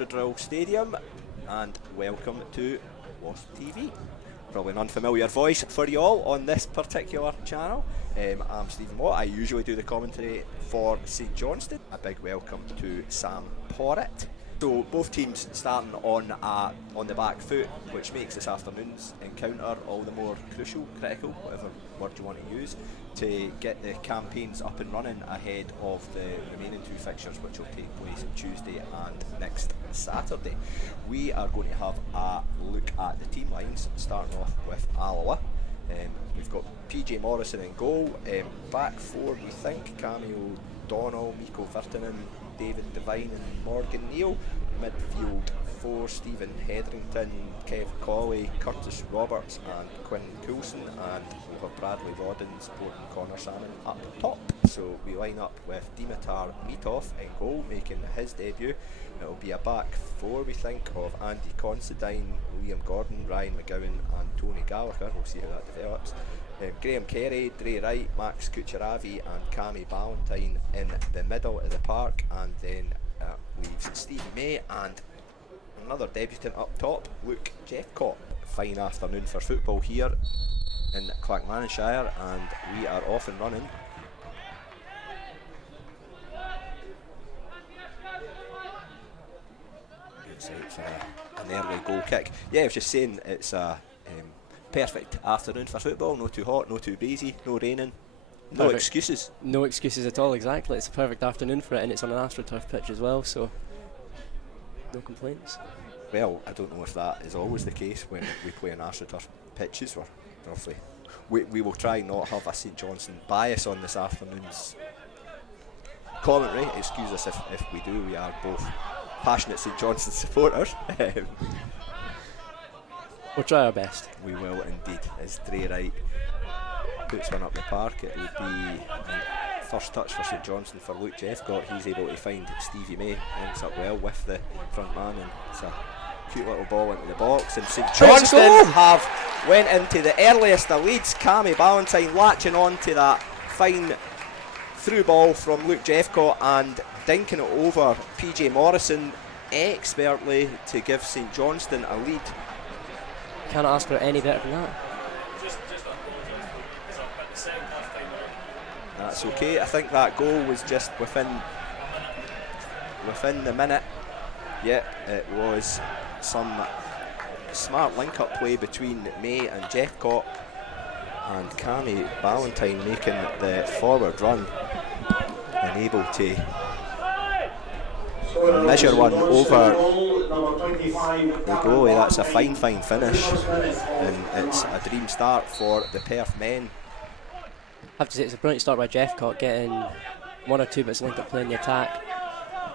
Infantry Stadium, and welcome to Wasp TV. Probably an unfamiliar voice for you all on this particular channel. I'm Stephen Watt. I usually do the commentary for St Johnstone. A big welcome to Sam Porritt. So both teams starting on the back foot, which makes this afternoon's encounter all the more crucial, critical, whatever word you want to use, to get the campaigns up and running ahead of the remaining two fixtures, which will take place on Tuesday and next Saturday. We are going to have a look at the team lines, starting off with Alloa. We've got PJ Morrison in goal, back four we think, Camille O'Donnell, Miko Virtanen, David Devine and Morgan Neal. Midfield four, Stephen Hetherington, Kev Colley, Curtis Roberts and Quinton Coulson, and we'll have Bradley Rodden supporting Connor Salmon up top. So we line up with Dimitar Mitov in goal, making his debut. It'll be a back four we think of Andy Considine, Liam Gordon, Ryan McGowan and Tony Gallagher. We'll see how that develops. Graham Carey, Dre Wright, Max Kucheravi and Cammy Ballantyne in the middle of the park, and then leaves Steve May and another debutant up top, Luke Jeffcott. Fine afternoon for football here in Clackmannanshire, and we are off and running. Outside for an early goal kick. Yeah, I was just saying it's a perfect afternoon for football. No too hot, no too breezy, no raining. No perfect. Excuses. No excuses at all, exactly. It's a perfect afternoon for it, and it's on an AstroTurf pitch as well, so no complaints. Well, I don't know if that is always the case when we play on AstroTurf pitches. We will try not have a St Johnstone bias on this afternoon's commentary. Excuse us if we do. We are both passionate St Johnstone supporters. We'll try our best. We will indeed. As Dre Wright puts one up the park, it will be first touch for St Johnstone for Luke Jeffcott. He's able to find Stevie May, links up well with the front man, and it's a cute little ball into the box. And St Johnstone have went into the earliest of leads. Cammy Ballantyne latching on to that fine through ball from Luke Jeffcott and dinking it over PJ Morrison expertly to give St Johnstone a lead. Can't ask for any better than that. That's okay. I think that goal was just within the minute. Yeah, it was some smart link-up play between May and Jeffcott, and Cammy Ballantyne making the forward run and able to measure one over the goalie. That's a fine finish, and it's a dream start for the Perth men. I have to say it's a brilliant start by Jeffcott, getting one or two bits of link-up play in the attack,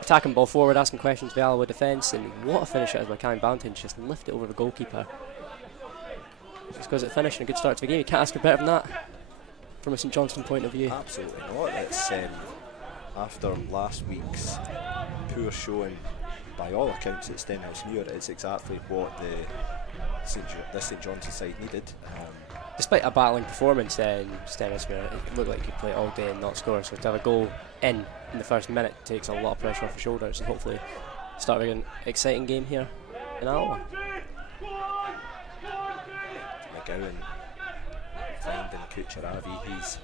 attacking ball forward, asking questions of the Alloa defence, and what a finish it is by Cammy Ballantyne, just lift it over the goalkeeper. Just goes at finish and a good start to the game. You can't ask for better than that from a St Johnstone point of view. Absolutely not. It's after last week's poor showing by all accounts at Stenhousemuir, it's exactly what the St Johnstone side needed. Despite a battling performance in Stenhousemuir, it looked like you could play all day and not score, so to have a goal in the first minute takes a lot of pressure off the shoulders, and hopefully start an exciting game here in Alloa. McGowan finding Kucheravi, he's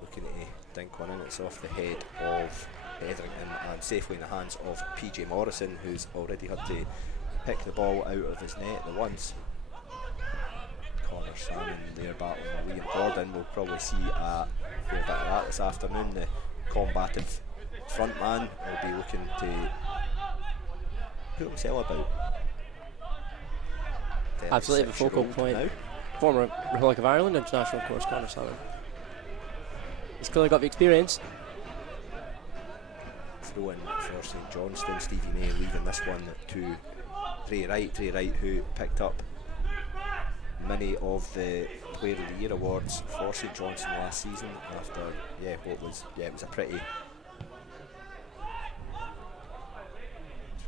looking to dink one in. It's off the head of Hetherington and safely in the hands of PJ Morrison, who's already had to pick the ball out of his net the once. Connor Salmon there battling with Liam Gordon. We'll probably see a fair bit of that this afternoon. The combative front man will be looking to put himself about. Absolutely the focal point now. Former Republic of Ireland international, of course, Connor Salmon. He's clearly got the experience. Throw in for St Johnstone. Stevie May leaving this one to Dre Wright, who picked up many of the Player of the Year awards for St Johnstone last season after it was a pretty.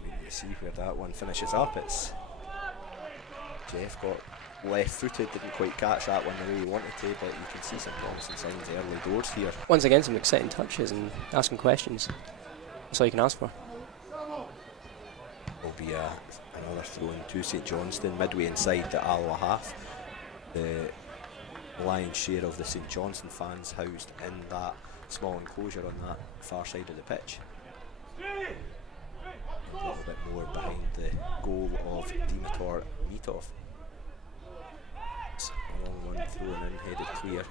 Waiting to see where that one finishes up. It's Jeff got left-footed, didn't quite catch that one the way he wanted to, but you can see some promising signs early doors here. Once again, some exciting touches and asking questions. That's all you can ask for. We'll another throw in to St Johnstone, midway inside the Alloa half. The lion's share of the St Johnstone fans housed in that small enclosure on that far side of the pitch. A little bit more behind the goal of Dimitar Mitov. It's a long one thrown in, headed clear.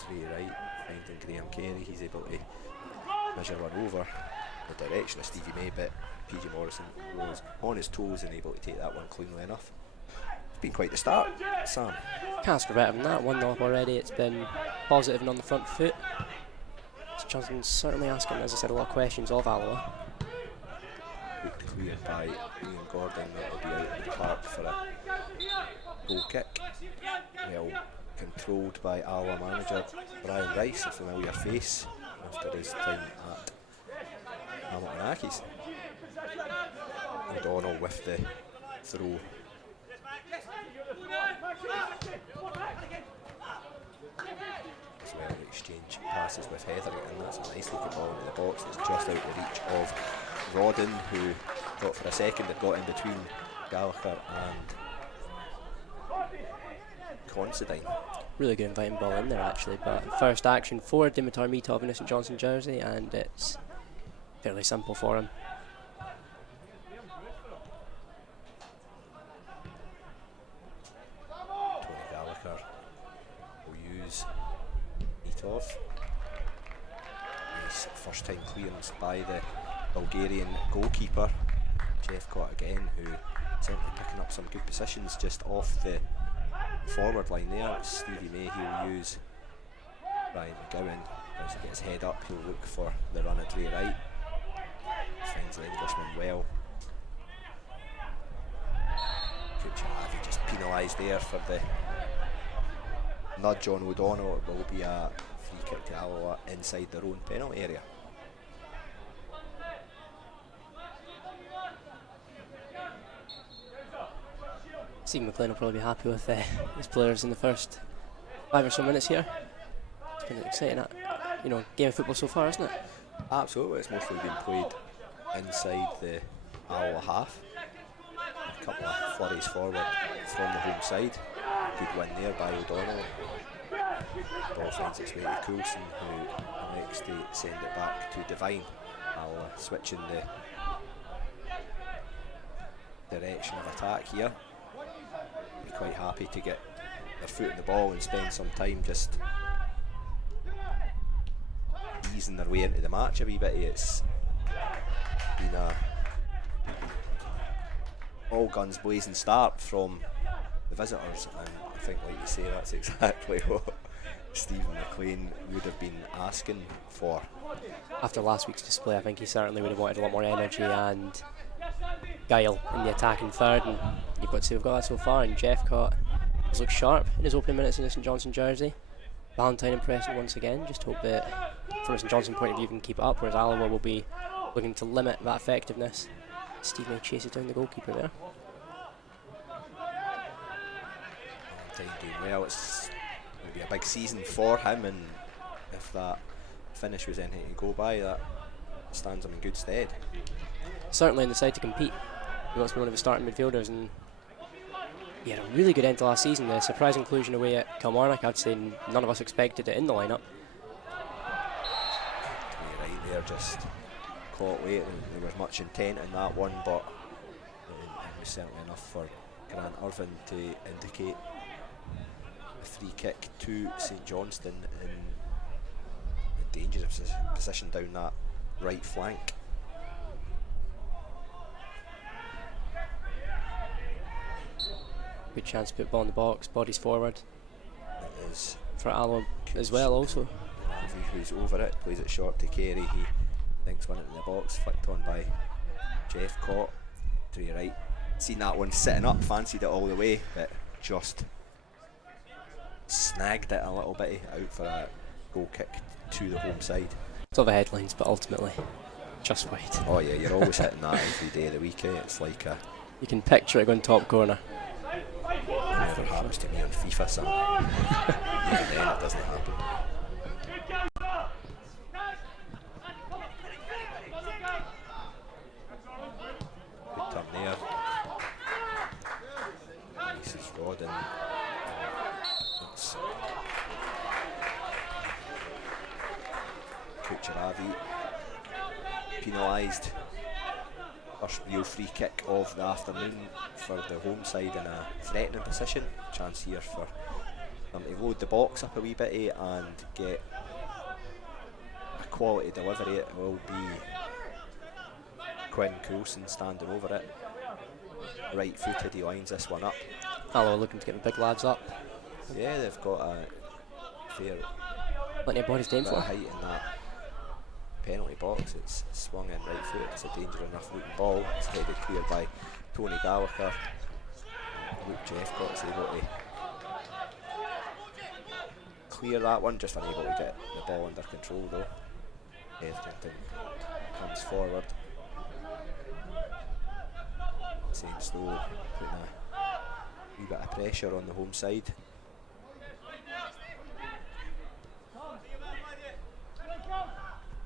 Three right, finding Graham Carey. He's able to measure one over the direction of Stevie May, but PJ Morrison was on his toes and able to take that one cleanly enough. It's been quite the start, Sam. Can't ask for better than that. 1-0 up already. It's been positive and on the front foot. Johnston's certainly asking, as I said, a lot of questions of Alloa. Good clear by Liam Gordon. That'll be out in the park for a goal kick. Well controlled by Alloa manager Brian Rice, a familiar face after his time at Hamilton Accies. O'Donnell with the throw. As well, the exchange passes with Heather, and that's a nice looking ball into the box that's just out the reach of Rodden, who thought for a second it got in between Gallagher and Considine. Really good inviting ball in there actually, but first action for Dimitar Mitov in a St Johnstone jersey, and it's fairly simple for him. Tony Gallagher will use Mitov. His first time clearance by the Bulgarian goalkeeper. Jeff Cott again, who certainly picking up some good positions just off the forward line there. Stevie May, he'll use Ryan McGowan. As he gets head up, he'll look for the run at right. Finds the Englishman well. Kuchavi just penalised there for the nudge on O'Donnell. It will be a free kick to Alloa inside their own penalty area. Stephen McLean will probably be happy with his players in the first 5 or so minutes here. It's been an exciting game of football so far, isn't it? Absolutely, it's mostly been played inside the Alloa half. A couple of flurries forward from the home side. Good win there by O'Donnell. Ball finds its way to Coulson, who next to send it back to Devine. Alloa switching the direction of attack here. Be quite happy to get their foot in the ball and spend some time just easing their way into the match a wee bit. It's been a all guns blazing start from the visitors, and I think, like you say, that's exactly what Stephen McLean would have been asking for. After last week's display, I think he certainly would have wanted a lot more energy and guile in the attacking third, and you've got to say we've got that so far. And Jeff Cott has looked sharp in his opening minutes in the St Johnstone jersey. Valentine impressing once again. Just hope that from a St Johnstone point of view you can keep it up, whereas Alloa will be looking to limit that effectiveness. Steve May chases down the goalkeeper there. Valentine doing well. It's going to be a big season for him, and if that finish was anything to go by, that stands him in good stead. Certainly in the side to compete. He wants to be one of the starting midfielders, and he had a really good end to last season. The surprise inclusion away at Kilmarnock, I'd say none of us expected it in the lineup. Right there, just caught late, and there was much intent in that one, but it was certainly enough for Grant Irvin to indicate a free kick to St Johnstone in a dangerous position down that right flank. Good chance to put the ball in the box, bodies forward. It is for Alloa as well also. Who's over it, plays it short to Carey. He thinks one into the box, flicked on by Jeff Cott to your right. Seen that one sitting up, fancied it all the way, but just snagged it a little bit out for a goal kick to the home side. It's all the headlines, but ultimately just wide. Oh yeah, you're always hitting that every day of the week. It's like a... You can picture it going top corner. It never happens to me on FIFA, so even then it doesn't happen. Gordon. That's Kucheravi penalised. First real free kick of the afternoon for the home side in a threatening position. Chance here for them to load the box up a wee bit and get a quality delivery. It will be Quinn Coulson standing over it. Right footed, he lines this one up. Alloa looking to get the big lads up. Yeah, they've got a fair Plenty of bodies down bit for. of height in that penalty box. It's swung in right foot. It's a danger enough looking ball. It's headed clear by Tony Gallagher. Luke Jeffcott is able to clear that one, just unable to get the ball under control though. Etherington comes forward. Saints though putting a wee bit of pressure on the home side.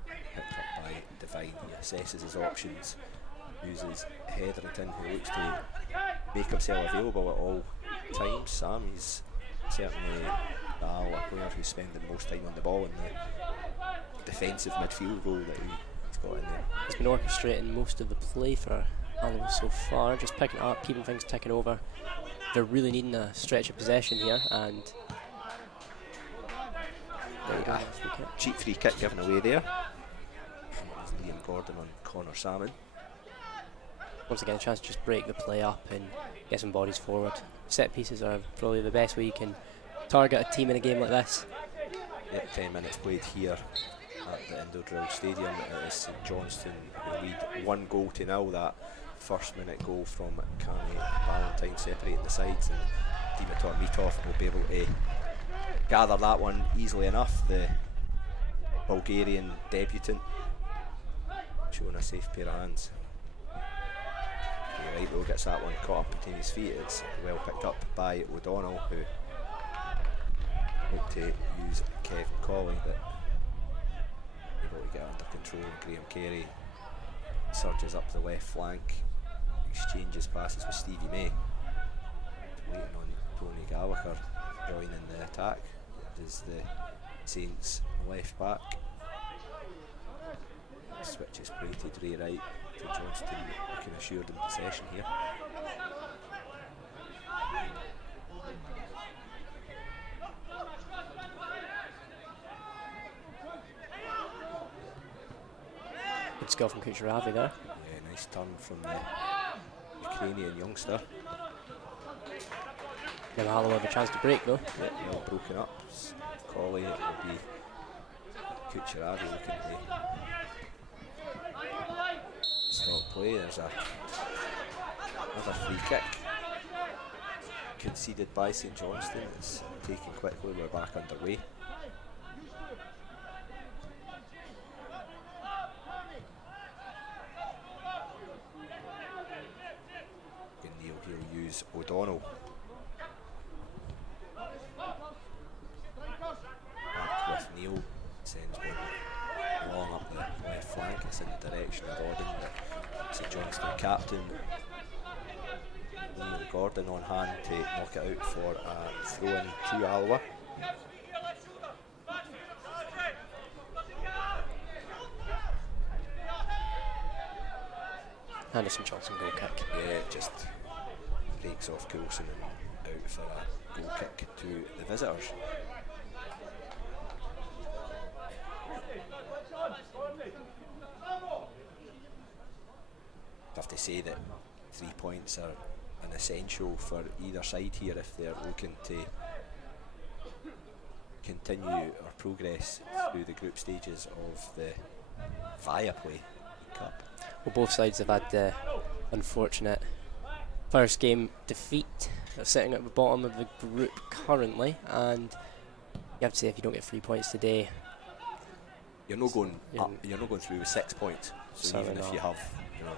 Picked up by Devine. He assesses his options, uses Hetherington, who looks to make himself available at all times. Sam, he's certainly the Alloa player who's spending most time on the ball in the defensive midfield role that he's got in there. He's been orchestrating most of the play for Alloa so far, just picking it up, keeping things ticking over. They're really needing a stretch of possession here, and Cheap free kick given away there. Liam Gordon on Connor Salmon. once again a chance to just break the play up and get some bodies forward. Set pieces are probably the best way you can target a team in a game like this. Yeah, 10 minutes played here at the Indodrill Stadium. It is St Johnstone who lead 1-0. That first minute goal from Cami Valentine separating the sides, and Dimitar Mitov will be able to gather that one easily enough. The Bulgarian debutant showing a safe pair of hands. Right though, gets that one caught up between his feet. It's well picked up by O'Donnell, who looked to use Kevin Colley, but able to get under control. Graham Carey surges up the left flank, exchanges passes with Stevie May, waiting on Tony Gallagher joining the attack. Does the Saints left back. Switches play to Dre right to Johnston, looking assured in possession here. Good skill from Kucheravi there. Yeah, nice turn from the Ukrainian youngster. Now Alloa have a chance to break though. Yeah, well broken up. Colley, it will be Kucheravi looking to stop play. There's another free kick conceded by St Johnstone. It's taken quickly. We're back underway. Neil, he'll use O'Donnell. Back with Neil, sends one long up the left flank. It's in the direction of Rodden, the St Johnstone captain. Liam Gordon on hand to knock it out for a throw-in to Alloa. Anderson Johnson goal kick. Yeah, just breaks off Coulson and out for a goal kick to the visitors. I have to say that 3 points are an essential for either side here if they're looking to continue or progress through the group stages of the Viaplay Cup. Well, both sides have had the unfortunate first game defeat. They're sitting at the bottom of the group currently, and you have to say if you don't get 3 points today, you're not going you're not going through with 6 points. So even if you have, you know,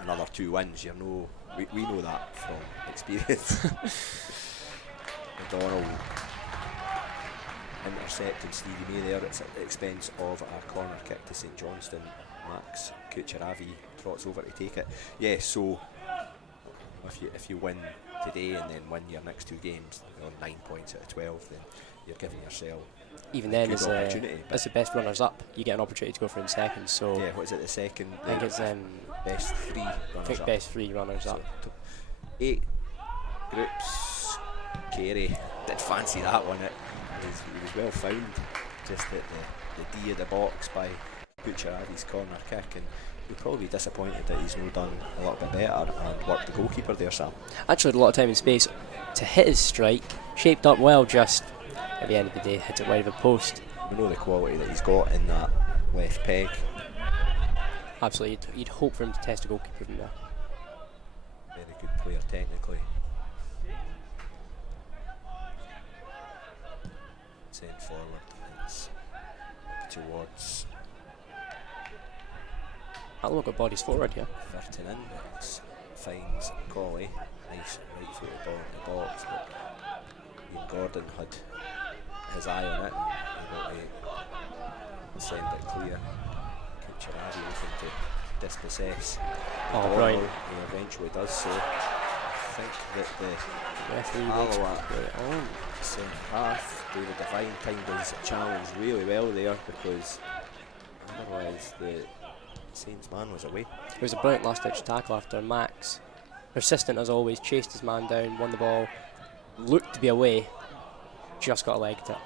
another 2 wins, you know, we know that from experience. O'Donnell intercepting Stevie May there. It's at the expense of a corner kick to St Johnstone. Max Kucheravi trots over to take it. Yeah, so if you win today and then win your next 2 games, 9 points out of 12, then you're giving yourself even a then, good as opportunity. the best runners up, you get an opportunity to go for in second. So Yeah, what is it? The second? I think it's best 3 runners up. best 3 runners up. 8 groups. Carey did fancy that one. He was well found, just at the D of the box by Kucheravi's corner kick, and he'll probably be disappointed that he's not done a little bit better and worked the goalkeeper there, Sam. Actually, had a lot of time and space to hit his strike, shaped up well, just at the end of the day, hit it wide of the post. We know the quality that he's got in that left peg. Absolutely, you'd hope for him to test a goalkeeper from there. Very good player technically. Sent forward, it's towards Alloa got bodies forward here. Verton in, it finds Colley, nice right footed ball in the box, but Ian Gordon had his eye on it and able to send it clear. Kucheravi looking to dispossess the ball. Brilliant. He eventually does so. I think that the Referee Alloa on. centre half, David Devine, timed his challenge really well there, because otherwise the Saints man was away. It was a brilliant last ditch tackle after Max, persistent as always, chased his man down, won the ball, looked to be away, just got a leg to it.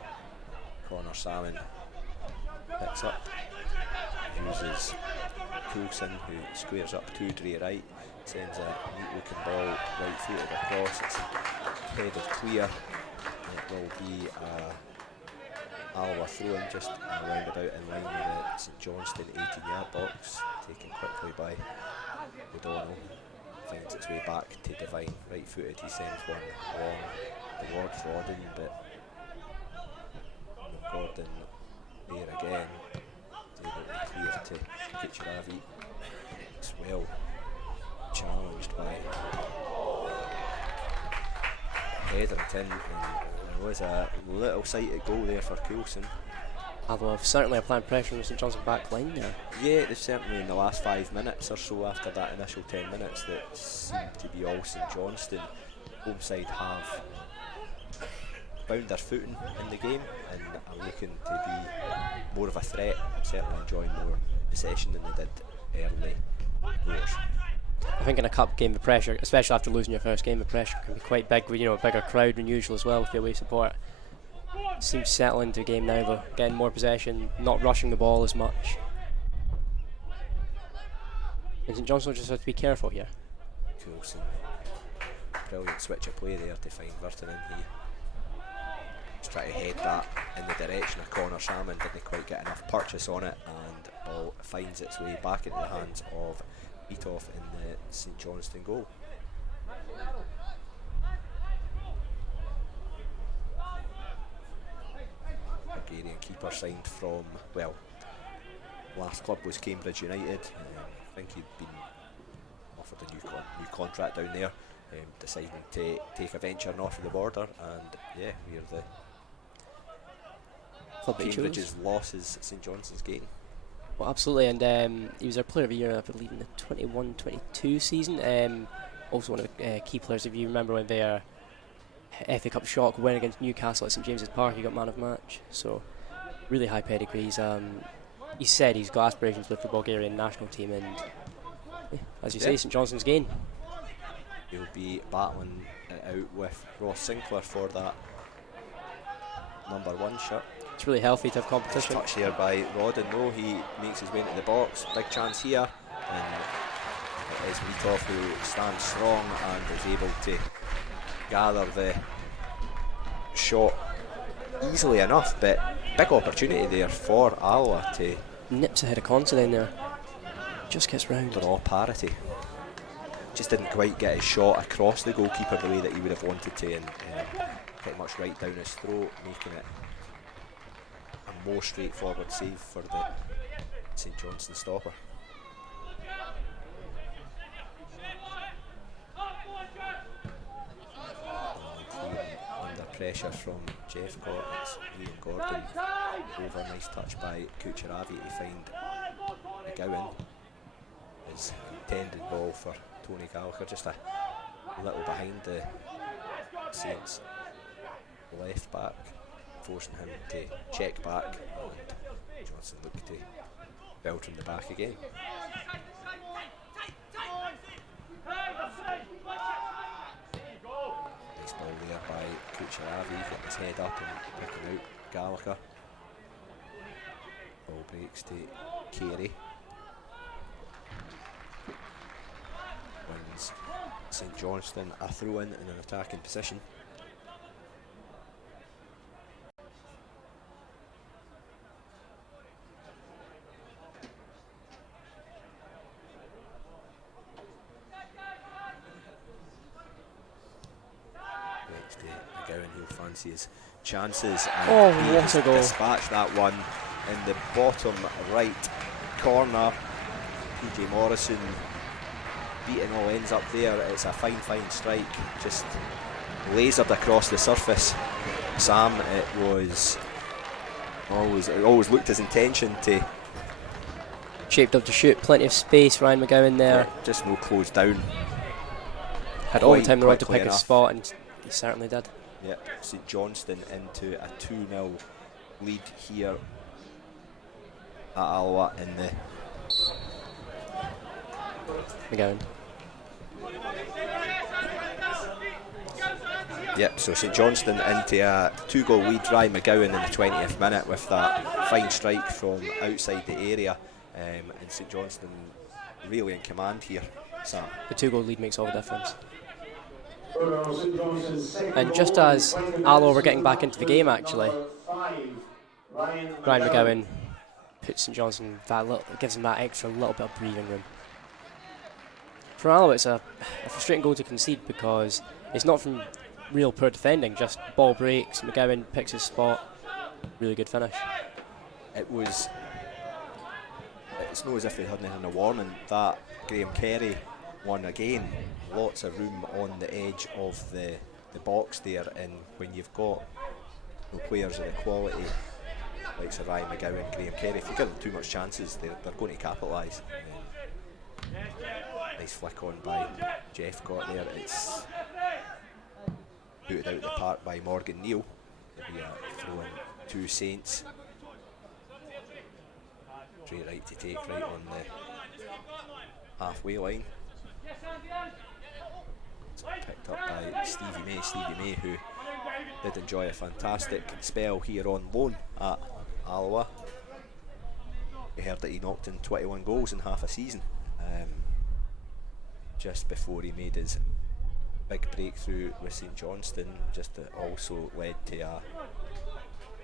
Connor Salmon picks up, uses Coulson, who squares up to Dre right, sends a neat looking ball right footed across. It's headed clear. It will be Alloa throw-in just around about in line with the St Johnstone 18-yard box, taken quickly by O'Donnell. Finds its way back to Devine, right footed. He sends one long towards Rodden, but Gordon there again, able to clear to Kucheravi. It's well challenged by Hetherington, and there was a little sighted goal there for Coulson. Alloa have certainly applied pressure on the St Johnstone back line there. Yeah, they've certainly in the last 5 minutes or so after that initial 10 minutes that seemed to be all St Johnstone home side have found their footing in the game and are looking to be more of a threat, certainly enjoying more possession than they did early doors. I think in a cup game the pressure, especially after losing your first game, the pressure can be quite big with a bigger crowd than usual as well with the away support. Seems to settle into the game now though, getting more possession, not rushing the ball as much. And St Johnstone just have to be careful here. Coulson, brilliant switch of play there to find Verton in. He was trying to head that in the direction of Connor Salmon, didn't quite get enough purchase on it, and ball finds its way back into the hands of Etoff in the St Johnstone goal. Bulgarian keeper signed from, well, last club was Cambridge United. I think he'd been offered a new contract down there, deciding to take a venture north of the border, and yeah, we're the Club Cambridge's loss is St Johnstone's gain. Well, absolutely, and he was our player of the year, I believe, in the 21-22 season. Also one of the key players, if you remember when their FA Cup shock win against Newcastle at St James's Park, he got man of match. So really high pedigree. He said he's got aspirations with the Bulgarian national team, and yeah, as you say, St Johnstone's gain. He'll be battling it out with Ross Sinclair for that number 1 shirt. It's really healthy to have competition. Touch here by Rodden though, he makes his way into the box, big chance here, and it is Meetoff who stands strong and is able to gather the shot easily enough, but big opportunity there for Alloa to nips ahead of Considine there, just gets round. draw parity. Just didn't quite get his shot across the goalkeeper the way that he would have wanted to, and pretty much right down his throat, making it a more straightforward save for the St Johnstone stopper. Under pressure from Jeffcott, it's Ian Gordon over, nice touch by Kucheravi to find McGowan. His intended ball for Tony Gallagher, just a a little behind the Saints left back, forcing him to check back. And Johnson looked to build from the back again. Nice ball there by Kucheravi, getting his head up and picking out Gallagher. Ball breaks to Carey. Wins St Johnstone a throw in an attacking position. Next to McGowan, he'll fancy his chances and what a goal. dispatch that one in the bottom right corner. PJ Morrison beating all ends up there. It's a fine strike, just lasered across the surface. Sam, it was always looked his intention to. Shaped up to shoot, plenty of space. Ryan McGowan there. Just no close down. Had all the time in the world to quickly pick his enough. spot, and he certainly did. Yep, St Johnstone into a 2-0 lead here at Alloa in the McGowan. Yep, so St Johnstone into a 2-goal lead. Ryan McGowan in the 20th minute with that fine strike from outside the area, and St Johnstone really in command here, Sam. The 2-goal lead makes all the difference. And just as Alloa were getting back into the game, actually, Ryan McGowan puts St Johnstone gives them that extra little bit of breathing room. For Alloa, it's a frustrating goal to concede because it's not from real poor defending, just ball breaks, McGowan picks his spot, really good finish. It's not as if they hadn't had a warning. That Graham Carey one again, lots of room on the edge of the box there, and when you've got players of the quality like Sir Ryan McGowan, Graham Carey, if you give them too much chances, they're going to capitalise. Nice flick on by Jeff got there. It's booted out the park by Morgan Neal. It'll be a throw in to Saints. Straight right to take, right on the halfway line. So picked up by Stevie May, who did enjoy a fantastic spell here on loan at Alloa. We heard that he knocked in 21 goals in half a season, just before he made his big breakthrough with St Johnstone. Just that also led to a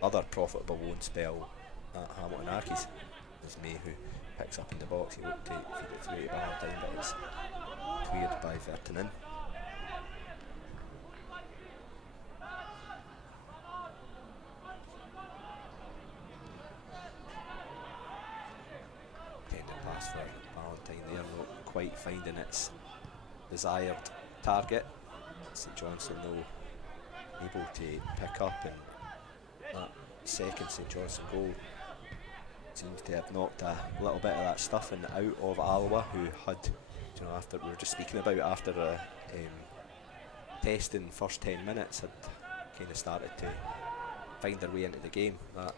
other profitable loan spell at Hamilton Accies. There's May, who picks up in the box. He looked to feed it through to Valentine, but it's cleared by Vertonen. Tended pass for Valentine there, not quite finding its desired target. St Johnstone though able to pick up, and that second St Johnstone goal seems to have knocked a little bit of that stuffing out of Alloa, who had, after we were just speaking about, after a testing first 10 minutes, had kind of started to find their way into the game. That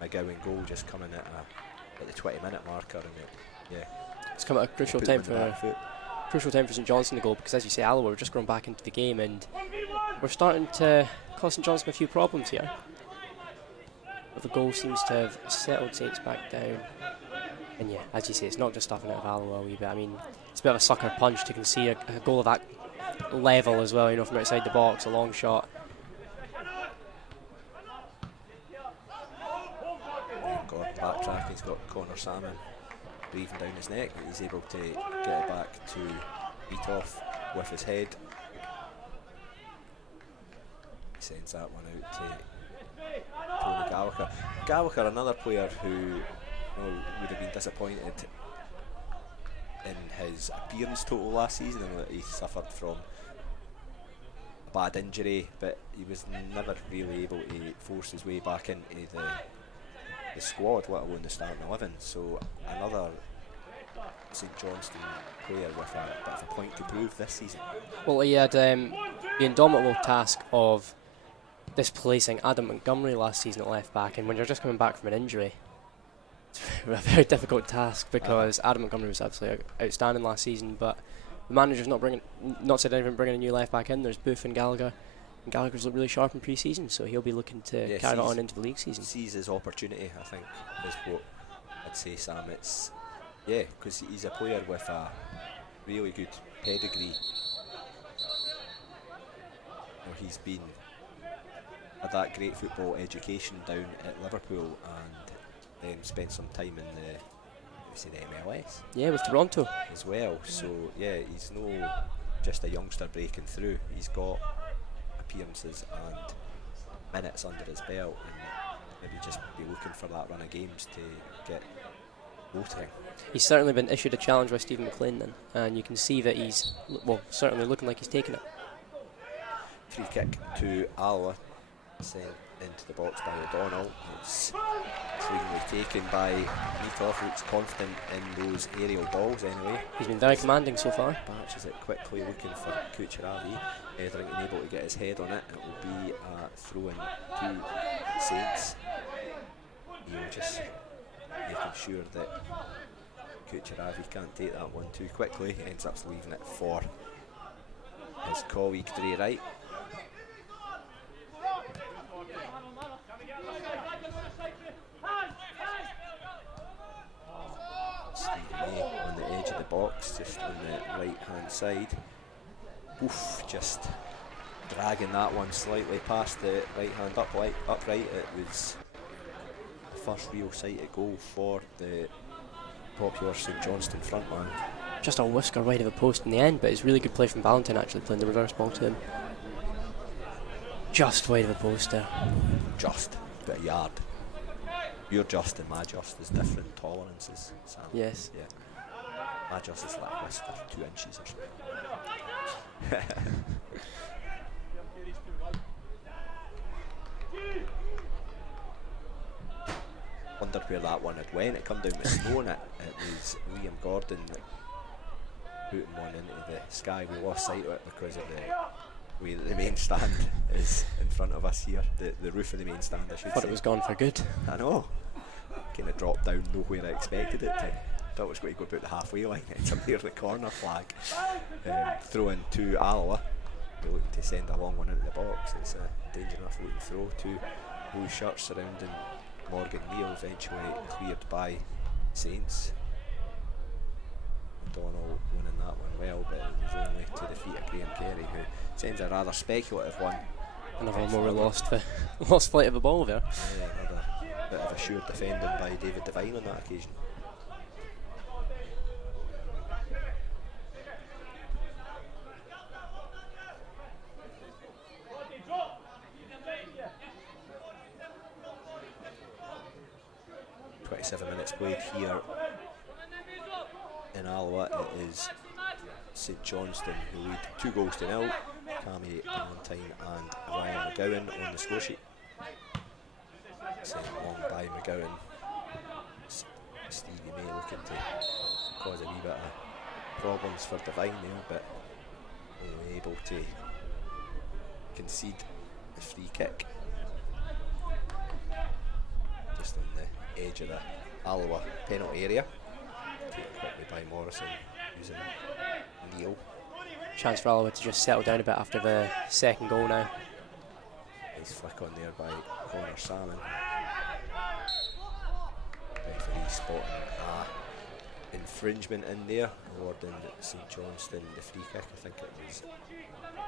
McGowan goal just coming at the 20-minute marker, and it's come at a crucial time for St Johnstone to go, because as you say, Alloa were just going back into the game, and we're starting to cause St Johnstone a few problems here. But the goal seems to have settled Saints back down, and as you say, it's not just stuffing out of Alloa a wee bit. I mean, it's a bit of a sucker punch to concede a goal of that level as well, from outside the box, a long shot. Got backtrack, he's got Connor Salmon breathing down his neck, but he's able to get it back to beat off with his head. He sends that one out to Tony Gallagher. Gallagher, another player who would have been disappointed in his appearance total last season, and that he suffered from a bad injury, but he was never really able to force his way back into the squad, let alone the starting 11. So another St Johnstone player with a bit of a point to prove this season. Well, he had the indomitable task of displacing Adam Montgomery last season at left back, and when you're just coming back from an injury, it's a very difficult task because Adam Montgomery was absolutely outstanding last season, but the manager's not said anything bringing a new left back in. There's Booth and Gallagher. And Gallagher's looked really sharp in pre-season, so he'll be looking to carry that on into the league season. Sees his opportunity, I think, is what I'd say, Sam. It's because he's a player with a really good pedigree. He's been had that great football education down at Liverpool and then spent some time in the MLS. Yeah, with Toronto as well. So yeah, he's no just a youngster breaking through. He's got appearances and minutes under his belt, and maybe just be looking for that run of games to get voting. He's certainly been issued a challenge by Stephen McLean then, and you can see that he's certainly looking like he's taking it. Free kick to Alloa, sent into the box by O'Donnell. It's cleanly taken by Meathoff, looks confident in those aerial balls anyway. He's been very commanding so far. Batches it quickly, looking for Kucheravi. Etherington able to get his head on it. It will be a throw-in to Saints. He'll just making sure that Kucheravi can't take that one too quickly. He ends up leaving it for his colleague Dre Wright. On the edge of the box, just on the right hand side. Oof, just dragging that one slightly past the right hand upright. It was the first real sighted goal for the popular St Johnstone frontman. Just a whisker wide of a post in the end, but it's really good play from Valentine actually playing the reverse ball to him. Just wide of a post there. Just about a yard. Your just and my just is different tolerances, Sam. Yes. Yeah. My just is like a whisker, 2 inches or something. Wondered where that one had went. It come down with snow in it. It was Liam Gordon that put one into the sky. We lost sight of it because of the way that the main stand is in front of us here. The roof of the main stand, I should Thought say. it was gone for good. I know. Kind of dropped down nowhere I expected it to. Thought it was going to go about the halfway line. It's up near the corner flag. Throw in to Alloa. They're looking to send a long one into the box. It's a danger enough looking throw. 2 blue shirts surrounding Morgan Neal, eventually cleared by Saints. O'Donnell winning that one well, but it was only to the feet of Graham Carey, who sends a rather speculative one. Another one where we lost flight of the ball there. Yeah, another bit of assured defending by David Devine on that occasion. Minutes played here in Alloa. It is St Johnstone who lead 2-0. Cammy Valentine and Ryan McGowan on the score sheet. Sent long by McGowan. Stevie May looking to cause a wee bit of problems for Devine there, but only able to concede the free kick. Just on the edge of the Alloa penalty area. Taken quickly by Morrison using Neil. Chance for Alloa to just settle down a bit after the second goal now. Nice flick on there by Connor Salmon. Referee spotting infringement in there, awarding St Johnstone the free kick. I think it was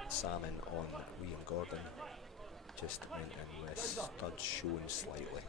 Salmon on Liam Gordon. Just went in with studs shown slightly.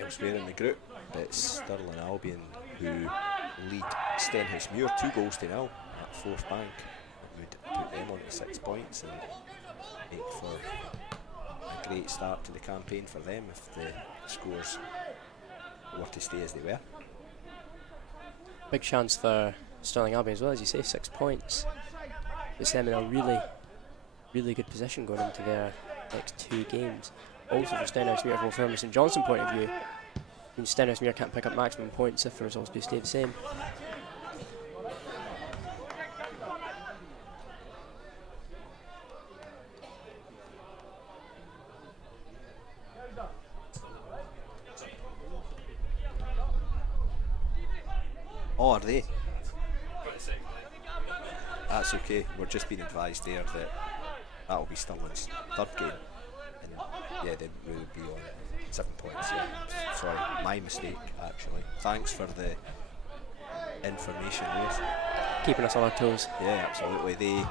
Elsewhere in the group, it's Stirling Albion who lead Stenhousemuir 2-0 at Forth Bank. It would put them on to 6 points, and make for a great start to the campaign for them if the scores were to stay as they were. Big chance for Stirling Abbey as well, as you say, 6 points. It's them in a really good position going into their next 2 games. Also for Stenhousemuir, from a St Johnstone point of view, Stenhousemuir can't pick up maximum points if the results do stay the same. Oh, are they? That's okay. We're just being advised there that that'll be Stirling's 3rd game. And yeah, they will be on 7 points. Yeah. Sorry, my mistake actually. Thanks for the information, Lewis. Keeping us on our toes. Yeah, absolutely. They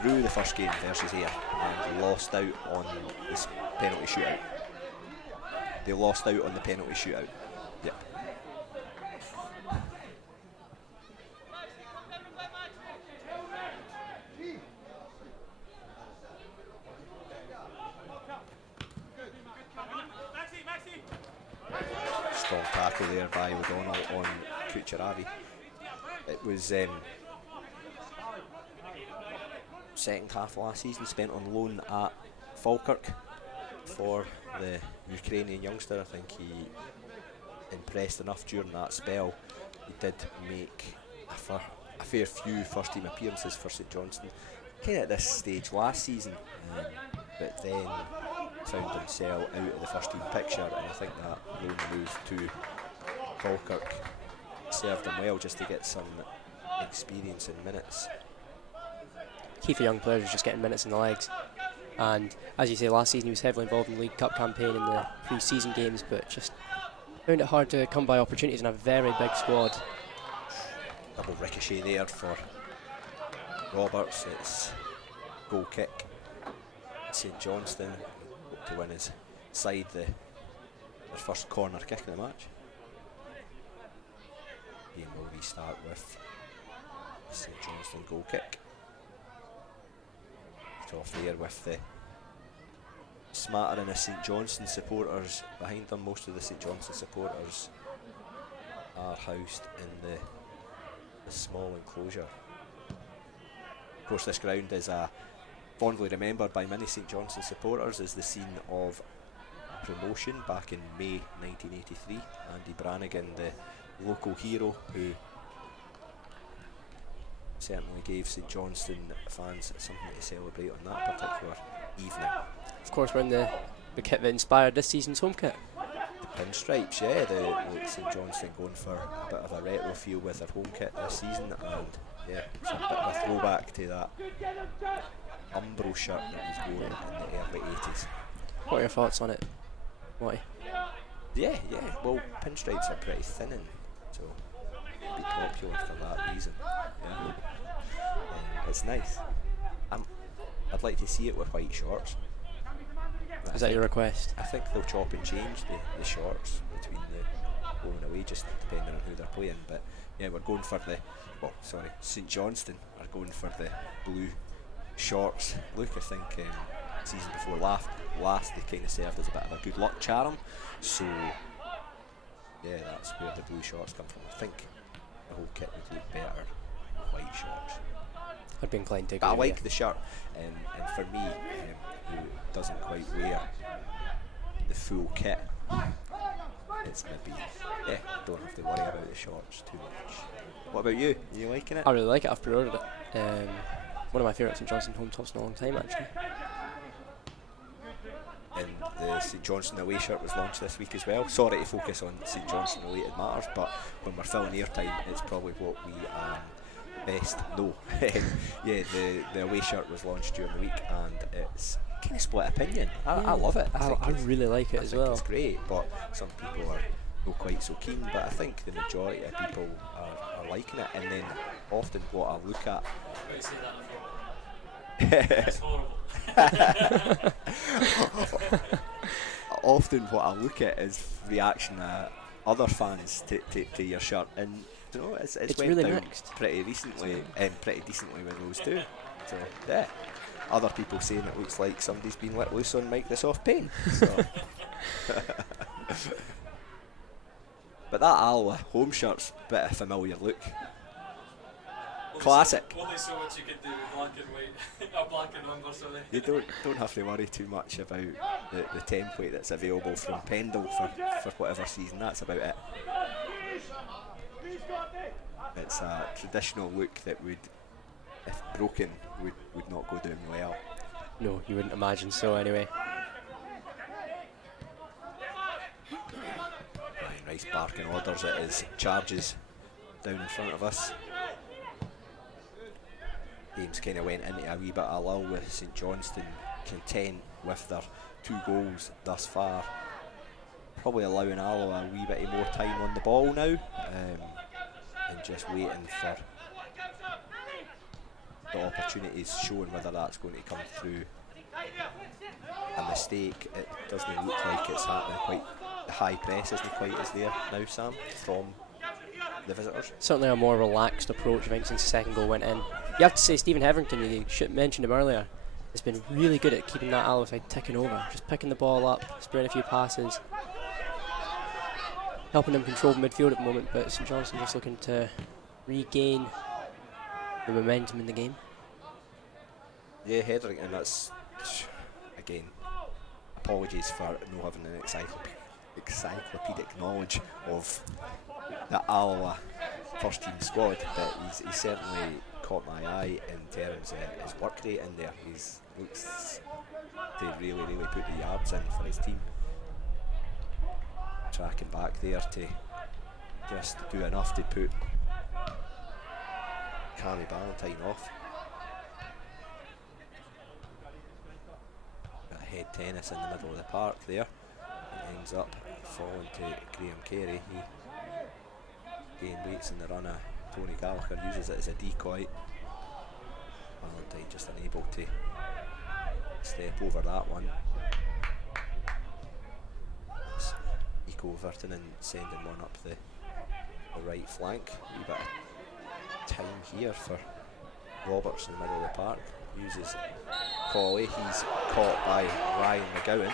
drew the first game versus Ayr and lost out on this penalty shootout. They lost out on the penalty shootout. Yep. Strong tackle there by O'Donnell on Kucheravi. It was second half last season spent on loan at Falkirk for the Ukrainian youngster. I think he impressed enough during that spell. He did make a fair few first team appearances for St Johnstone kind of at this stage last season, but then found himself out of the first team picture, and I think that loan move to Falkirk served him well just to get some experience in minutes. Key for young players is just getting minutes in the legs, and as you say, last season he was heavily involved in the League Cup campaign in the pre-season games, but just found it hard to come by opportunities in a very big squad. Double ricochet there for Roberts. It's goal kick. St Johnstone hope to win his side their first corner kick of the match. Game will restart with St Johnstone goal kick. It's off there with the smattering of St Johnstone supporters behind them. Most of the St Johnstone supporters are housed in the small enclosure. Of course, this ground is fondly remembered by many St Johnstone supporters as the scene of promotion back in May 1983. Andy Brannigan, the local hero who certainly gave St Johnstone fans something to celebrate on that particular evening. Of course, we're in the kit that inspired this season's home kit. The pinstripes, yeah, the St Johnstone going for a bit of a retro feel with their home kit this season, and yeah, it's a bit of a throwback to that Umbro shirt that was worn in the early 80s. What are your thoughts on it? Why? Yeah, well, pinstripes are pretty thinning, so it'd be popular for that reason. Yeah. It's nice. I'd like to see it with white shorts. Is that your request? I think they'll chop and change the shorts between the home and away, just depending on who they're playing. But yeah, we're going for St Johnstone are going for the blue shorts. Look, I think season before last they kind of served as a bit of a good luck charm. So yeah, that's where the blue shorts come from. I think the whole kit would look better with white shorts. I'd be inclined to agree. But I like the shirt, and for me, who doesn't quite wear the full kit, it's maybe, don't have to worry about the shorts too much. What about you? Are you liking it? I really like it. I've pre-ordered it. One of my favourite St Johnstone home tops in a long time, actually. And the St Johnstone away shirt was launched this week as well. Sorry to focus on St Johnstone related matters, but when we're filling airtime, it's probably what we best know. Yeah, the away shirt was launched during the week, and it's kind of split opinion. I love it. I really like it as well. It's great, but some people are not quite so keen. But I think the majority of people are liking it. And then often what I look at. It's horrible. Often what I look at is reaction of other fans to your shirt, and you know, it's went really down mixed. pretty recently and pretty decently with those two. So yeah, other people saying it looks like somebody's been let loose on Mike the Soft Pain. So. But that Alloa home shirt's a bit of a familiar look. Classic. Only so much you can do with black and white, black and number, sorry. You don't have to worry too much about the template that's available from Pendle for whatever season. That's about it. It's a traditional look that would, if broken, would not go down well. No, you wouldn't imagine so anyway. Ryan Rice barking orders at his charges down in front of us. Games kind of went into a wee bit of a lull with St Johnstone content with their 2 goals thus far. Probably allowing Alloa a wee bit more time on the ball now, and just waiting for the opportunities, showing whether that's going to come through a mistake. It doesn't look like it's happening quite. The high press isn't quite as there now, Sam, from the visitors. Certainly a more relaxed approach, I think, since the second goal went in. You have to say Stephen Hetherington, you mentioned him earlier, has been really good at keeping that Alloa side ticking over, just picking the ball up, spreading a few passes, helping them control midfield at the moment, but St Johnstone just looking to regain the momentum in the game. Yeah, Hetherington, that's, again, apologies for not having an encyclopedic knowledge of the Alloa first team squad, but he's certainly caught my eye in terms of his work rate in there. He looks to really put the yards in for his team. Tracking back there to just do enough to put Cammy Ballantyne off. Got head tennis in the middle of the park there. It ends up falling to Graham Carey. He gain weights in the runner. Tony Gallagher uses it as a decoy. Ballantyne just unable to step over that one. It's Nico Vertinen sending one up the right flank. A wee bit of time here for Roberts in the middle of the park. Uses Colley. He's caught by Ryan McGowan.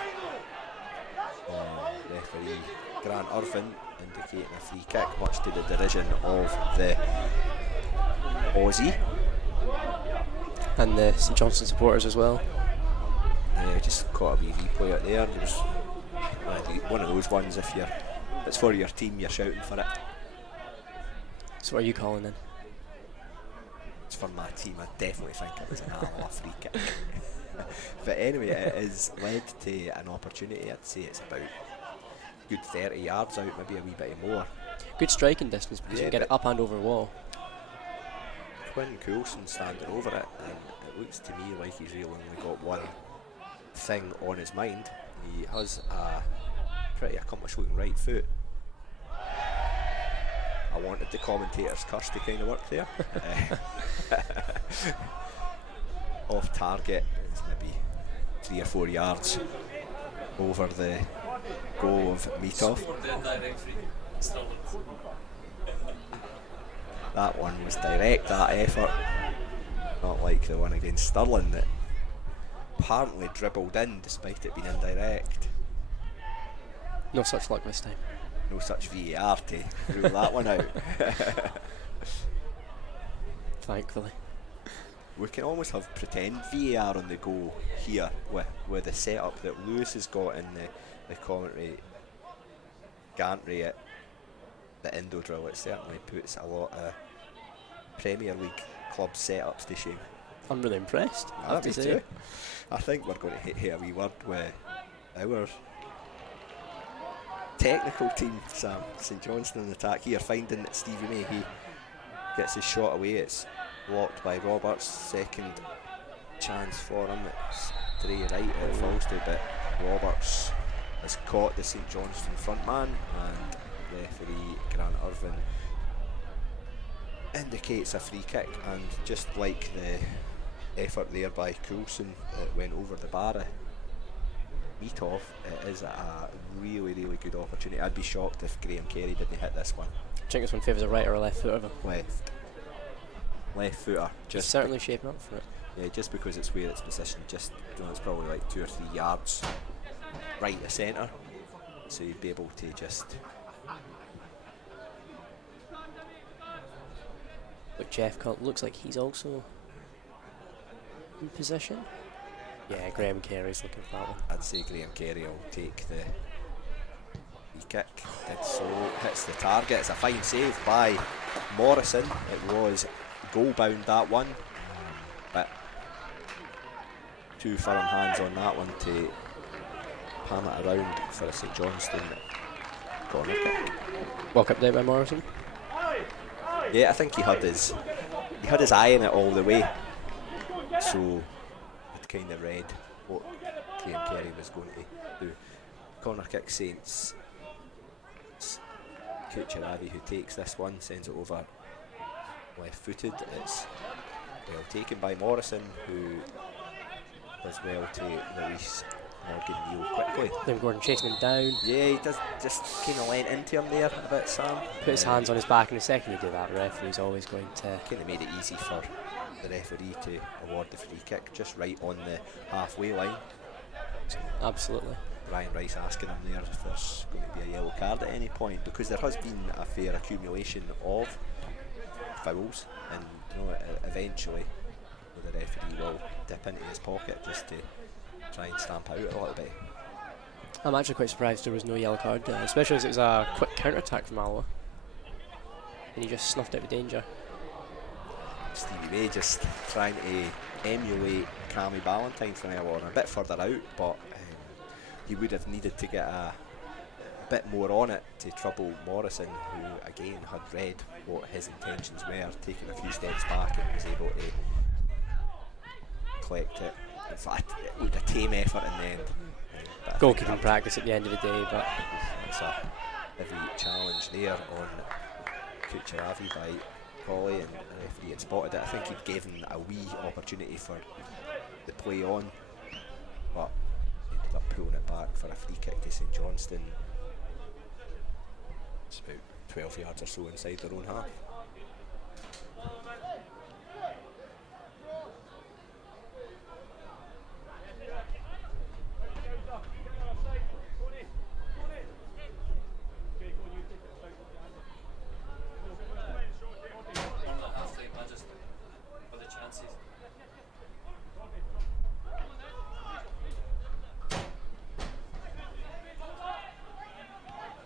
Referee Grant Irvin indicating a free kick, much to the derision of the Aussie and the St Johnstone supporters as well. Just caught a wee replay out there. There's one of those ones, if it's for your team, you're shouting for it. So what are you calling then? It's for my team. I definitely think it was an Alloa free kick. But anyway, it has led to an opportunity. I'd say it's about good 30 yards out, maybe a wee bit more. Good striking distance because you can get it up and over the wall. Quinn Coulson standing over it, and it looks to me like he's really only got one thing on his mind. He has a pretty accomplished looking right foot. I wanted the commentator's curse to kind of work there. Off target, it's maybe 3 or 4 yards over the goal of Mitov. That one was direct, that effort. Not like the one against Stirling that apparently dribbled in despite it being indirect. No such luck this time. No such VAR to rule that one out. Thankfully. We can almost have pretend VAR on the go here with the setup that Lewis has got in the commentary gantry at the Indo drill. It certainly puts a lot of Premier League club setups to shame. I'm really impressed, I have to say. Too. I think we're going to hit a wee word with our technical team, Sam. St Johnstone in attack here, finding that Stevie May, he gets his shot away. It's blocked by Roberts. Second chance for him. It's Dre right it falls to, but Roberts has caught the St Johnstone front man, and referee Grant Irvin indicates a free kick. And just like the effort there by Coulson, it went over the bar of Mitov. It is a really good opportunity. I'd be shocked if Graham Carey didn't hit this one. Do you think this one favours a right or a left footer? Left footer. Just certainly shaping up for it. Yeah, just because it's where it's positioned, just it's probably like 2 or 3 yards right to centre, so you'd be able to just. But Jeffcott looks like he's also in position. Yeah, Graham Carey's looking for that one. I'd say Graham Carey will take the free kick. Did so, hits the target. It's a fine save by Morrison. It was goal bound, that one, but 2 firm hands on that one to palm it around for a St Johnstone corner kick. Walk up there by Morrison. Yeah, I think he had his eye in it all the way, so it kind of read what Graham Carey was going to do. Corner kick, Saints. Kucheravi who takes this one, sends it over left-footed. It's well taken by Morrison, who does well to release Morgan Neal quickly. Then Gordon chasing him down. Yeah, he does just kind of leant into him there a bit, Sam. Put his hands on his back, and the second you do that, the referee's always going to... Kind of made it easy for the referee to award the free kick, just right on the halfway line. So absolutely. Ryan Rice asking him there if there's going to be a yellow card at any point, because there has been a fair accumulation of fouls, and eventually the referee will dip into his pocket just to try and stamp out a little bit. I'm actually quite surprised there was no yellow card, especially as it was a quick counter-attack from Alloa, and he just snuffed out the danger. Stevie May just trying to emulate Cammy Ballantyne from Alloa, a bit further out, but he would have needed to get a bit more on it to trouble Morrison, who again had read what his intentions were, taking a few steps back and was able to collect it. In fact, it was a tame effort in the end. Goalkeeping practice at the end of the day, but it's a heavy challenge there on Kucheravi by Colley, and the referee had spotted it. I think he'd given a wee opportunity for the play on, but ended up pulling it back for a free kick to St Johnstone. It's about 12 yards or so inside their own half.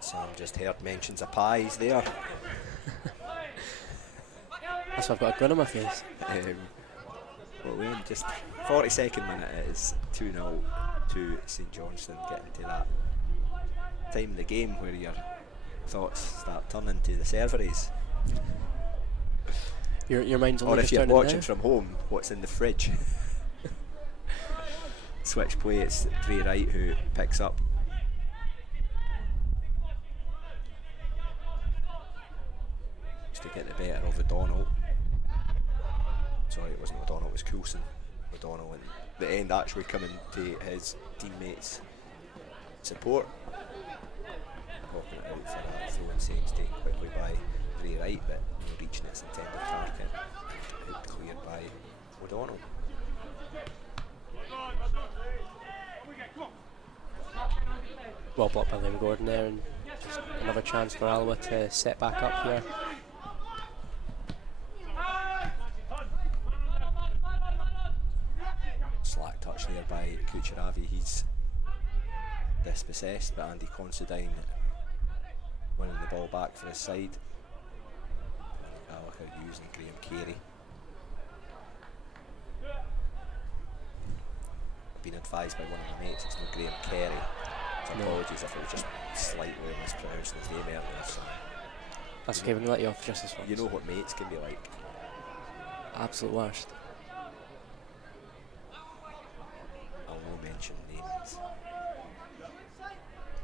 Sam just heard mentions of pies there. that's why I've got a grin on my face. Well, we're in just 42nd minute. It is 2-0 to St Johnstone, getting to that time of the game where your thoughts start turning to the serveries. Your mind's only or if just you're turning watching now. from home, what's in the fridge? Switch play, it's Dre Wright who picks up. To get the better of O'Donnell. Sorry, it wasn't O'Donnell, it was Coulson. O'Donnell, and the end actually coming to his teammates' support. Popping it out for a throw-in Saints taken quickly by Dre Wright, but reaching its intended target. Out cleared by O'Donnell. Well blocked by Liam Gordon there, and just another chance for Alloa to set back up here. Slack touch there by Kucheravi. He's dispossessed, but Andy Considine winning the ball back for his side. Gallagher using Graham Carey. I've been advised by one of my mates it's not Graham Carey. So apologies if it was just slightly mispronouncing his name earlier. So That's okay, we'll let you off just as once. you know what mates can be like. Absolute worst. I'll no mention names.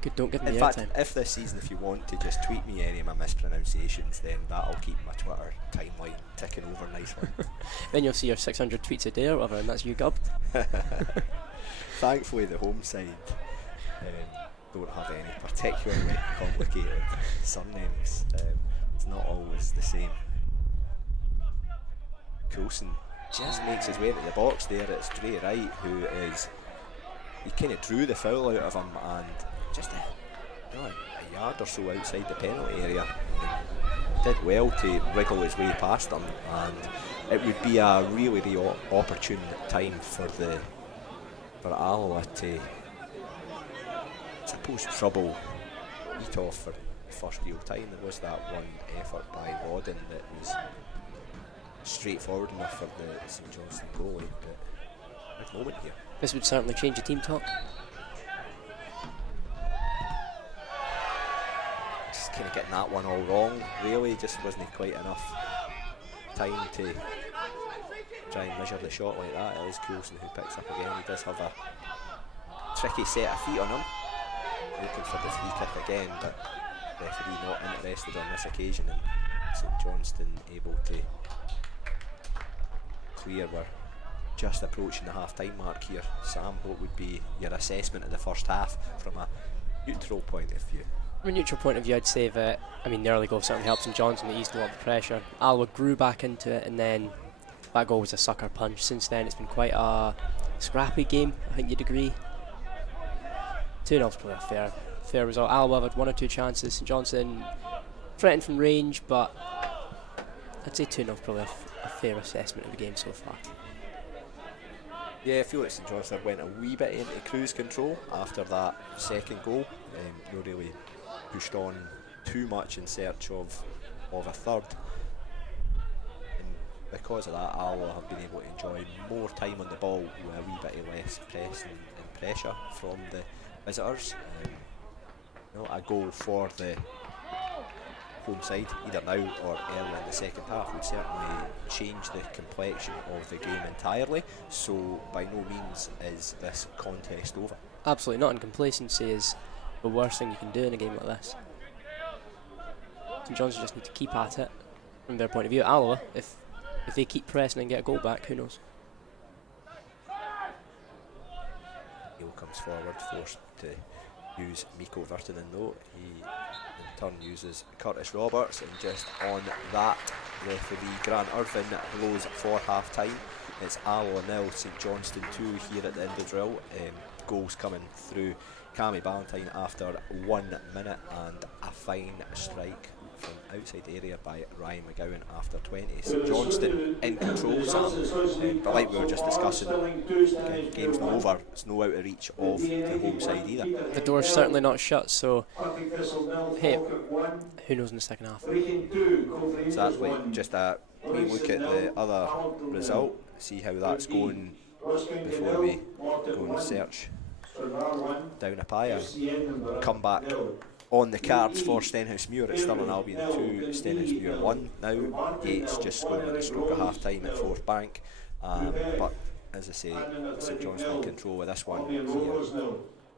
Good, don't give me In the fact, airtime. if this season, if you want to just tweet me any of my mispronunciations, then that'll keep my Twitter timeline ticking over nicely. Then you'll see your 600 tweets a day or whatever, and that's you gubbed. Thankfully, the home side don't have any particularly complicated surnames. It's not always the same. Coulson just makes his way into the box there. It's Dre Wright who is, he kind of drew the foul out of him, and just a yard or so outside the penalty area. He did well to wriggle his way past them, and it would be a really opportune time for Alloa to, I suppose, trouble eat off for the first real time. There was that one effort by Wadden that was straightforward enough for the St Johnstone goalie, but big moment here. This would certainly change the team talk. Just kind of getting that one all wrong, really. Just wasn't quite enough time to try and measure the shot like that. It is Coulson who picks up again. He does have a tricky set of feet on him, looking for the free kick again, but referee not interested on this occasion, and St Johnstone able to clear. We're just approaching the half-time mark here. Sam, what would be your assessment of the first half from a neutral point of view? From a neutral point of view, I'd say that, I mean, the early goal certainly helped St Johnstone. They eased a lot of the pressure. Alloa grew back into it, and then that goal was a sucker punch. Since then, it's been quite a scrappy game, I think you'd agree. 2-0's probably a fair result. Alloa had 1 or 2 chances. St Johnstone threatened from range, but I'd say 2-0's probably a fair assessment of the game so far. Yeah, I feel like St Johnstone went a wee bit into cruise control after that second goal. No really pushed on too much in search of a third. And because of that, Alloa have been able to enjoy more time on the ball with a wee bit of less press and pressure from the visitors. A goal for the home side, either now or early in the second half, would certainly change the complexion of the game entirely. So by no means is this contest over. Absolutely not, and complacency is the worst thing you can do in a game like this. St Johnstone just need to keep at it from their point of view. Alloa, if they keep pressing and get a goal back, who knows? Neil comes forward, forced to use Mikko Virtanen though. He in turn uses Curtis Roberts, and just on that, referee Grant Irvin blows for half time. It's Alloa 0, St Johnstone 2 here at the end of the drill. Goals coming through Cammy Ballantyne after 1 minute, and a fine strike from outside the area by Ryan McGowan after 20. St Johnstone in control, Sam, but like we were just discussing, the game's not over. It's no out of reach of the home side either. The door's certainly not shut, so hey, who knows in the second half? Exactly. Just a wee look at the other result, see how that's going before we go and search down a pie. Come back on the cards for Stenhousemuir. It's Stirling Albion 2, Stenhousemuir 1 now. Yates just scoring the stroke of half time at Forth Bank, but as I say, St Johnstone in control with this one here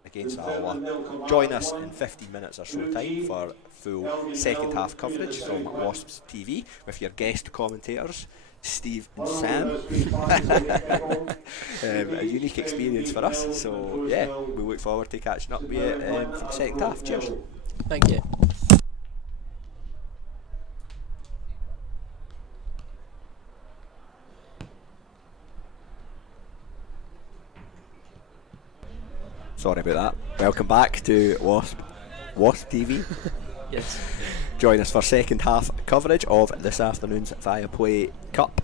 against Alloa. Join us in 15 minutes or so time for full second half coverage from Wasps TV with your guest commentators Steve and Sam. A unique experience for us, so yeah, we look forward to catching up with you for the second half. Cheers. Thank you. Sorry about that. Welcome back to Wasp TV. Yes. Join us for second half coverage of this afternoon's Viaplay Cup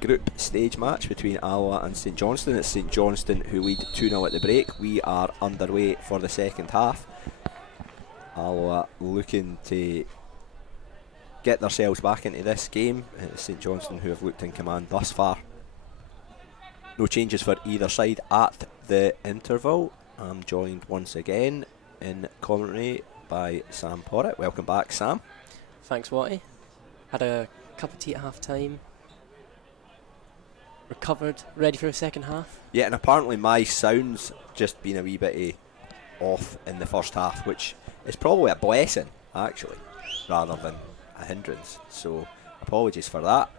group stage match between Alloa and St Johnstone. It's St Johnstone who lead 2-0 at the break. We are underway for the second half. Alloa looking to get themselves back into this game. It's St Johnstone who have looked in command thus far. No changes for either side at the interval. I'm joined once again in commentary by Sam Porritt. Welcome back, Sam. Thanks, Watty. Had a cup of tea at half time. Recovered, ready for the second half. Yeah, and apparently my sound's just been a wee bit off in the first half, which is probably a blessing, actually, rather than a hindrance. So apologies for that.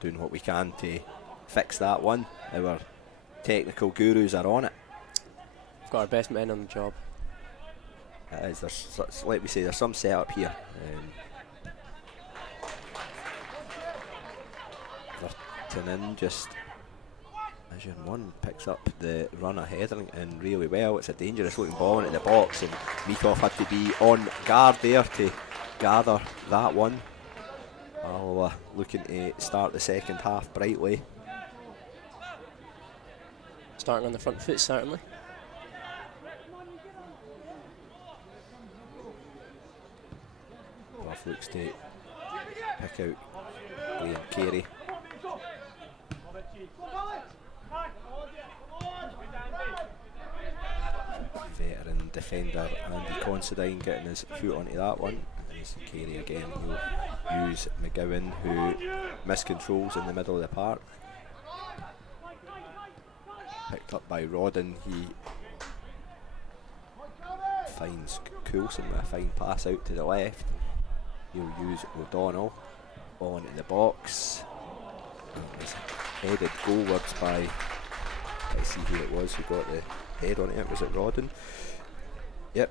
Doing what we can to fix that one. Our technical gurus are on it. We've got our best men on the job. It is. There's, like we say, there's some setup here. Hetherington in just as your one picks up the run of Hetherington really well. It's a dangerous looking ball into the box, and Meekhoff had to be on guard there to gather that one. Alloa looking to start the second half brightly. Starting on the front foot, certainly. Buff looks to pick out Liam Carey. Veteran defender Andy Considine getting his foot onto that one. There's Carey again. He'll use McGowan, who miscontrols in the middle of the park. Picked up by Rodden. He finds Coulson with a fine pass out to the left. He'll use O'Donnell on in the box. It was headed goalwards by, let's see who it was who got the head on it. Was it Rodden? Yep.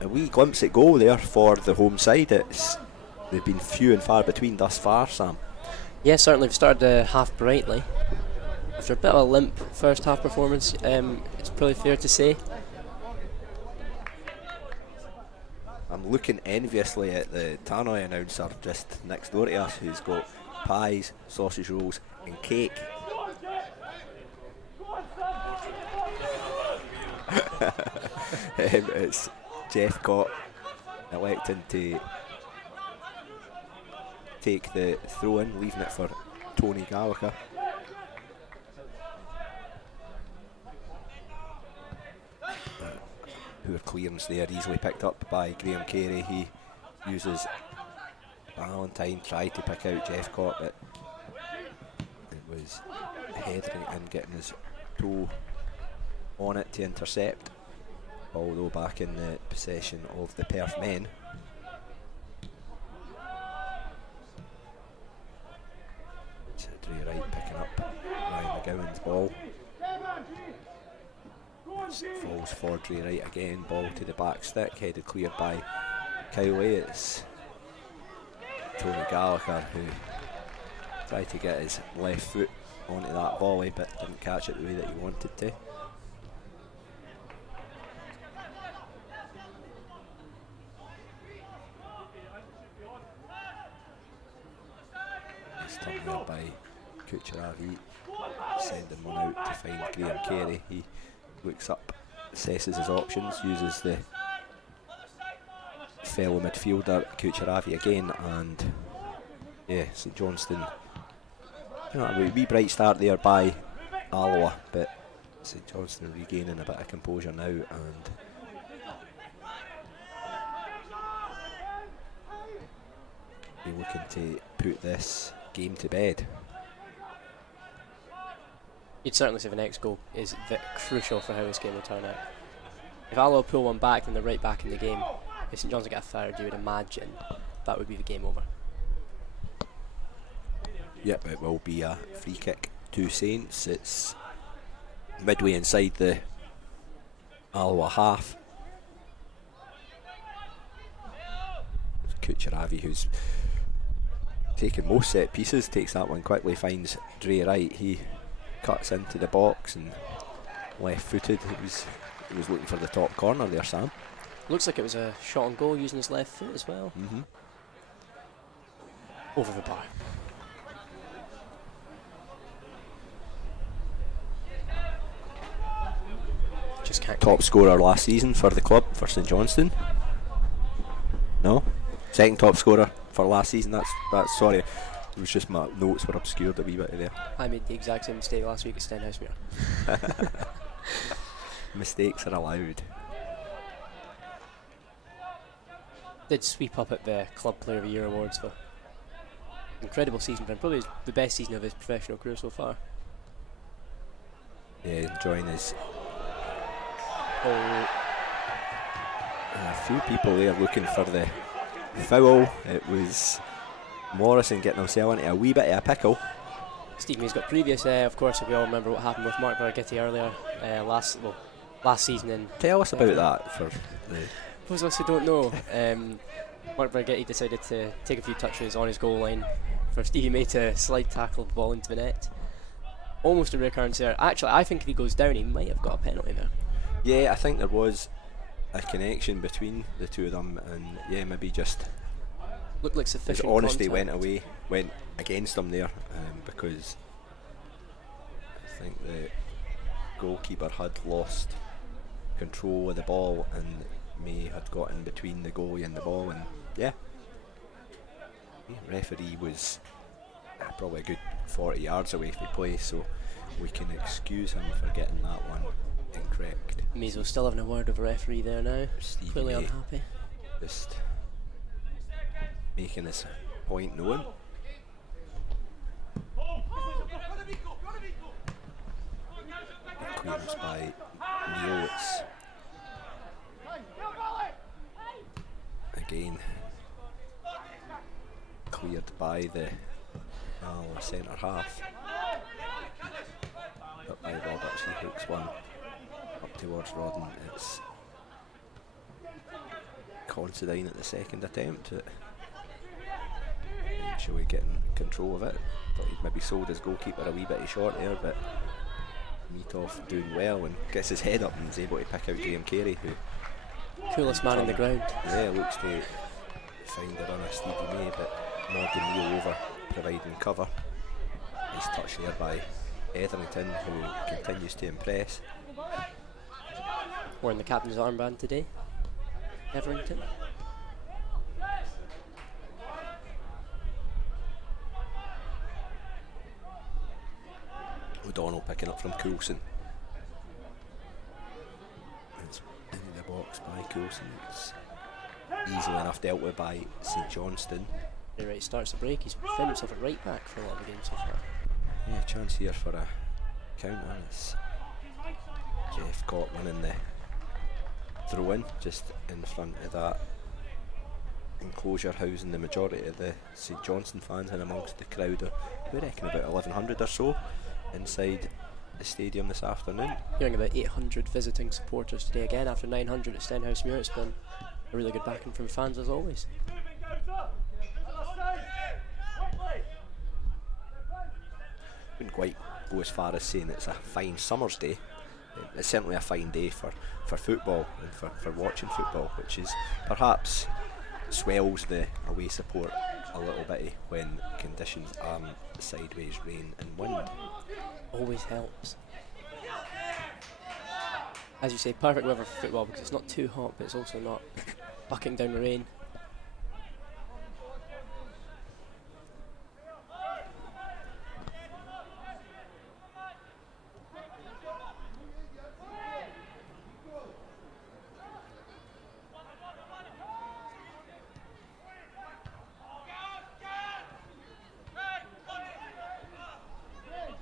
A wee glimpse at goal there for the home side. They've been few and far between thus far, Sam. Yeah, certainly we've started the half brightly. After a bit of a limp first half performance, it's probably fair to say. I'm looking enviously at the Tannoy announcer just next door to us, who's got pies, sausage rolls and cake. It's Jeff Cott electing to take the throw in, leaving it for Tony Gallagher. Poor clearance there, easily picked up by Graham Carey. He uses Valentine, tried to pick out Jeff Cott, but it was Hetherington getting his toe on it to intercept. Although back in the possession of the Perth men. It's Dre Wright picking up Ryan McGowan's ball. Falls for Dre Wright again, ball to the back stick, headed cleared by Cowley. It's Tony Gallagher who tried to get his left foot onto that volley but didn't catch it the way that he wanted to. It's turned well by Kucheravi, sending one out to find Graham Carey. He looks up, assesses his options, uses the fellow midfielder Kucheravi again, and yeah, St Johnstone, a wee bright start there by Alloa, but St Johnstone regaining a bit of composure now, and be looking to put this game to bed. You'd certainly say the next goal is crucial for how this game will turn out. If Alloa pull one back, then they're right back in the game. If St John's get a third, you would imagine that would be the game over. Yep, it will be a free kick to Saints. It's midway inside the Alloa half. Kucheravi, who's taken most set pieces, takes that one quickly, finds Dre Wright. He cuts into the box and left footed. He was looking for the top corner there, Sam. Looks like it was a shot on goal using his left foot as well. Over the bar. Just can't. Top scorer last season for the club, for St Johnstone. No? Second top scorer for last season. That's sorry. It was just my notes were obscured a wee bit there. I made the exact same mistake last week at Stenhousemuir. Mistakes are allowed. Did sweep up at the Club Player of the Year awards for incredible season for him. Probably the best season of his professional career so far. Yeah, enjoying his. Oh, A few people there looking for the foul. It was Morrison getting himself into a wee bit of a pickle. Stephen, he's got previous, of course, if we all remember what happened with Mark Barghiti earlier last season. And tell us about that for the. those of us who don't know, Mark Barghiti decided to take a few touches on his goal line for Stevie May to slide tackle the ball into the net. Almost a recurrence there. Actually, I think if he goes down, he might have got a penalty there. Yeah, I think there was a connection between the two of them, and yeah, maybe just Looked like his sufficient honesty contact. went against him there, because I think the goalkeeper had lost control of the ball and May had got in between the goalie and the ball, and yeah, referee was probably a good 40 yards away from play, so we can excuse him for getting that one incorrect. Mazo still having a word with the referee there now. Stevie Clearly May unhappy. just making his point known. Clearance by Neil. It's again cleared by the centre half. Up by Roberts, he hooks one up towards Rodden. It's Considine at the second attempt at eventually getting control of it. Thought he'd maybe sold his goalkeeper a wee bit short there, but Meathoff doing well and gets his head up and is able to pick out Graham Carey, who Coolest man on the ground. yeah, looks to find a runner Stevie May, but Morgan Neal over providing cover. Nice touch there by Etherington, who continues to impress. Wearing the captain's armband today. Everington. O'Donnell picking up from Coulson. It's into the box by Coulson. It's easily enough dealt with by St Johnstone. Yeah, right, starts the break. He's found himself a right back for a lot of the games so far. Yeah, chance here for a counter. It's Jeff Cotman in the throw in, just in front of that enclosure housing the majority of the St Johnstone fans and amongst the crowd of, we reckon, about 1,100 or so inside the stadium this afternoon. Hearing about 800 visiting supporters today again after 900 at Stenhousemuir. It's been a really good backing from fans as always. Wouldn't quite go as far as saying it's a fine summer's day. It's certainly a fine day for football and for watching football, which is perhaps swells the away support a little bit when conditions are sideways rain and wind. Always helps. As you say, perfect weather for football because it's not too hot, but it's also not bucking down the rain.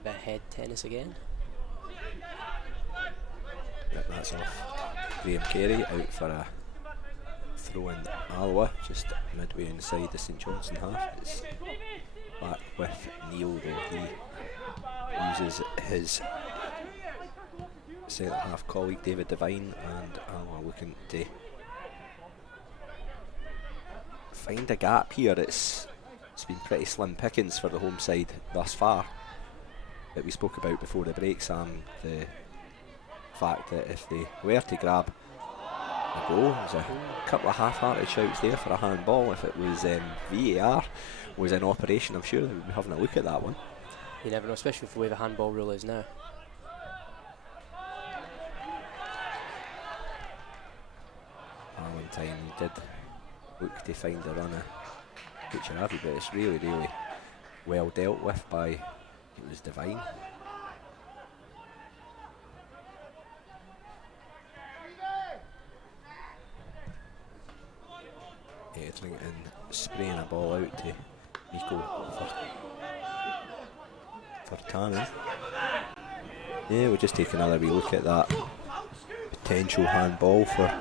Bit of head tennis again. Yep, that's off. Graham Carey out for a throw in Alloa, just midway inside the St Johnstone half. It's back with Neil though. He uses his centre half colleague David Devine, and Alloa looking to find a gap here. It's been pretty slim pickings for the home side thus far. That we spoke about before the break, Sam, the fact that if they were to grab a goal, there's a couple of half-hearted shouts there for a handball. If it was VAR was in operation, I'm sure they would be having a look at that one. You never know, especially with the way the handball rule is now. Valentine did look to find a runner, Kucheravi, but it's really, really well dealt with by, it was Devine. Etherington spraying a ball out to Nico for Tannen. Yeah, we'll just take another wee look at that potential handball for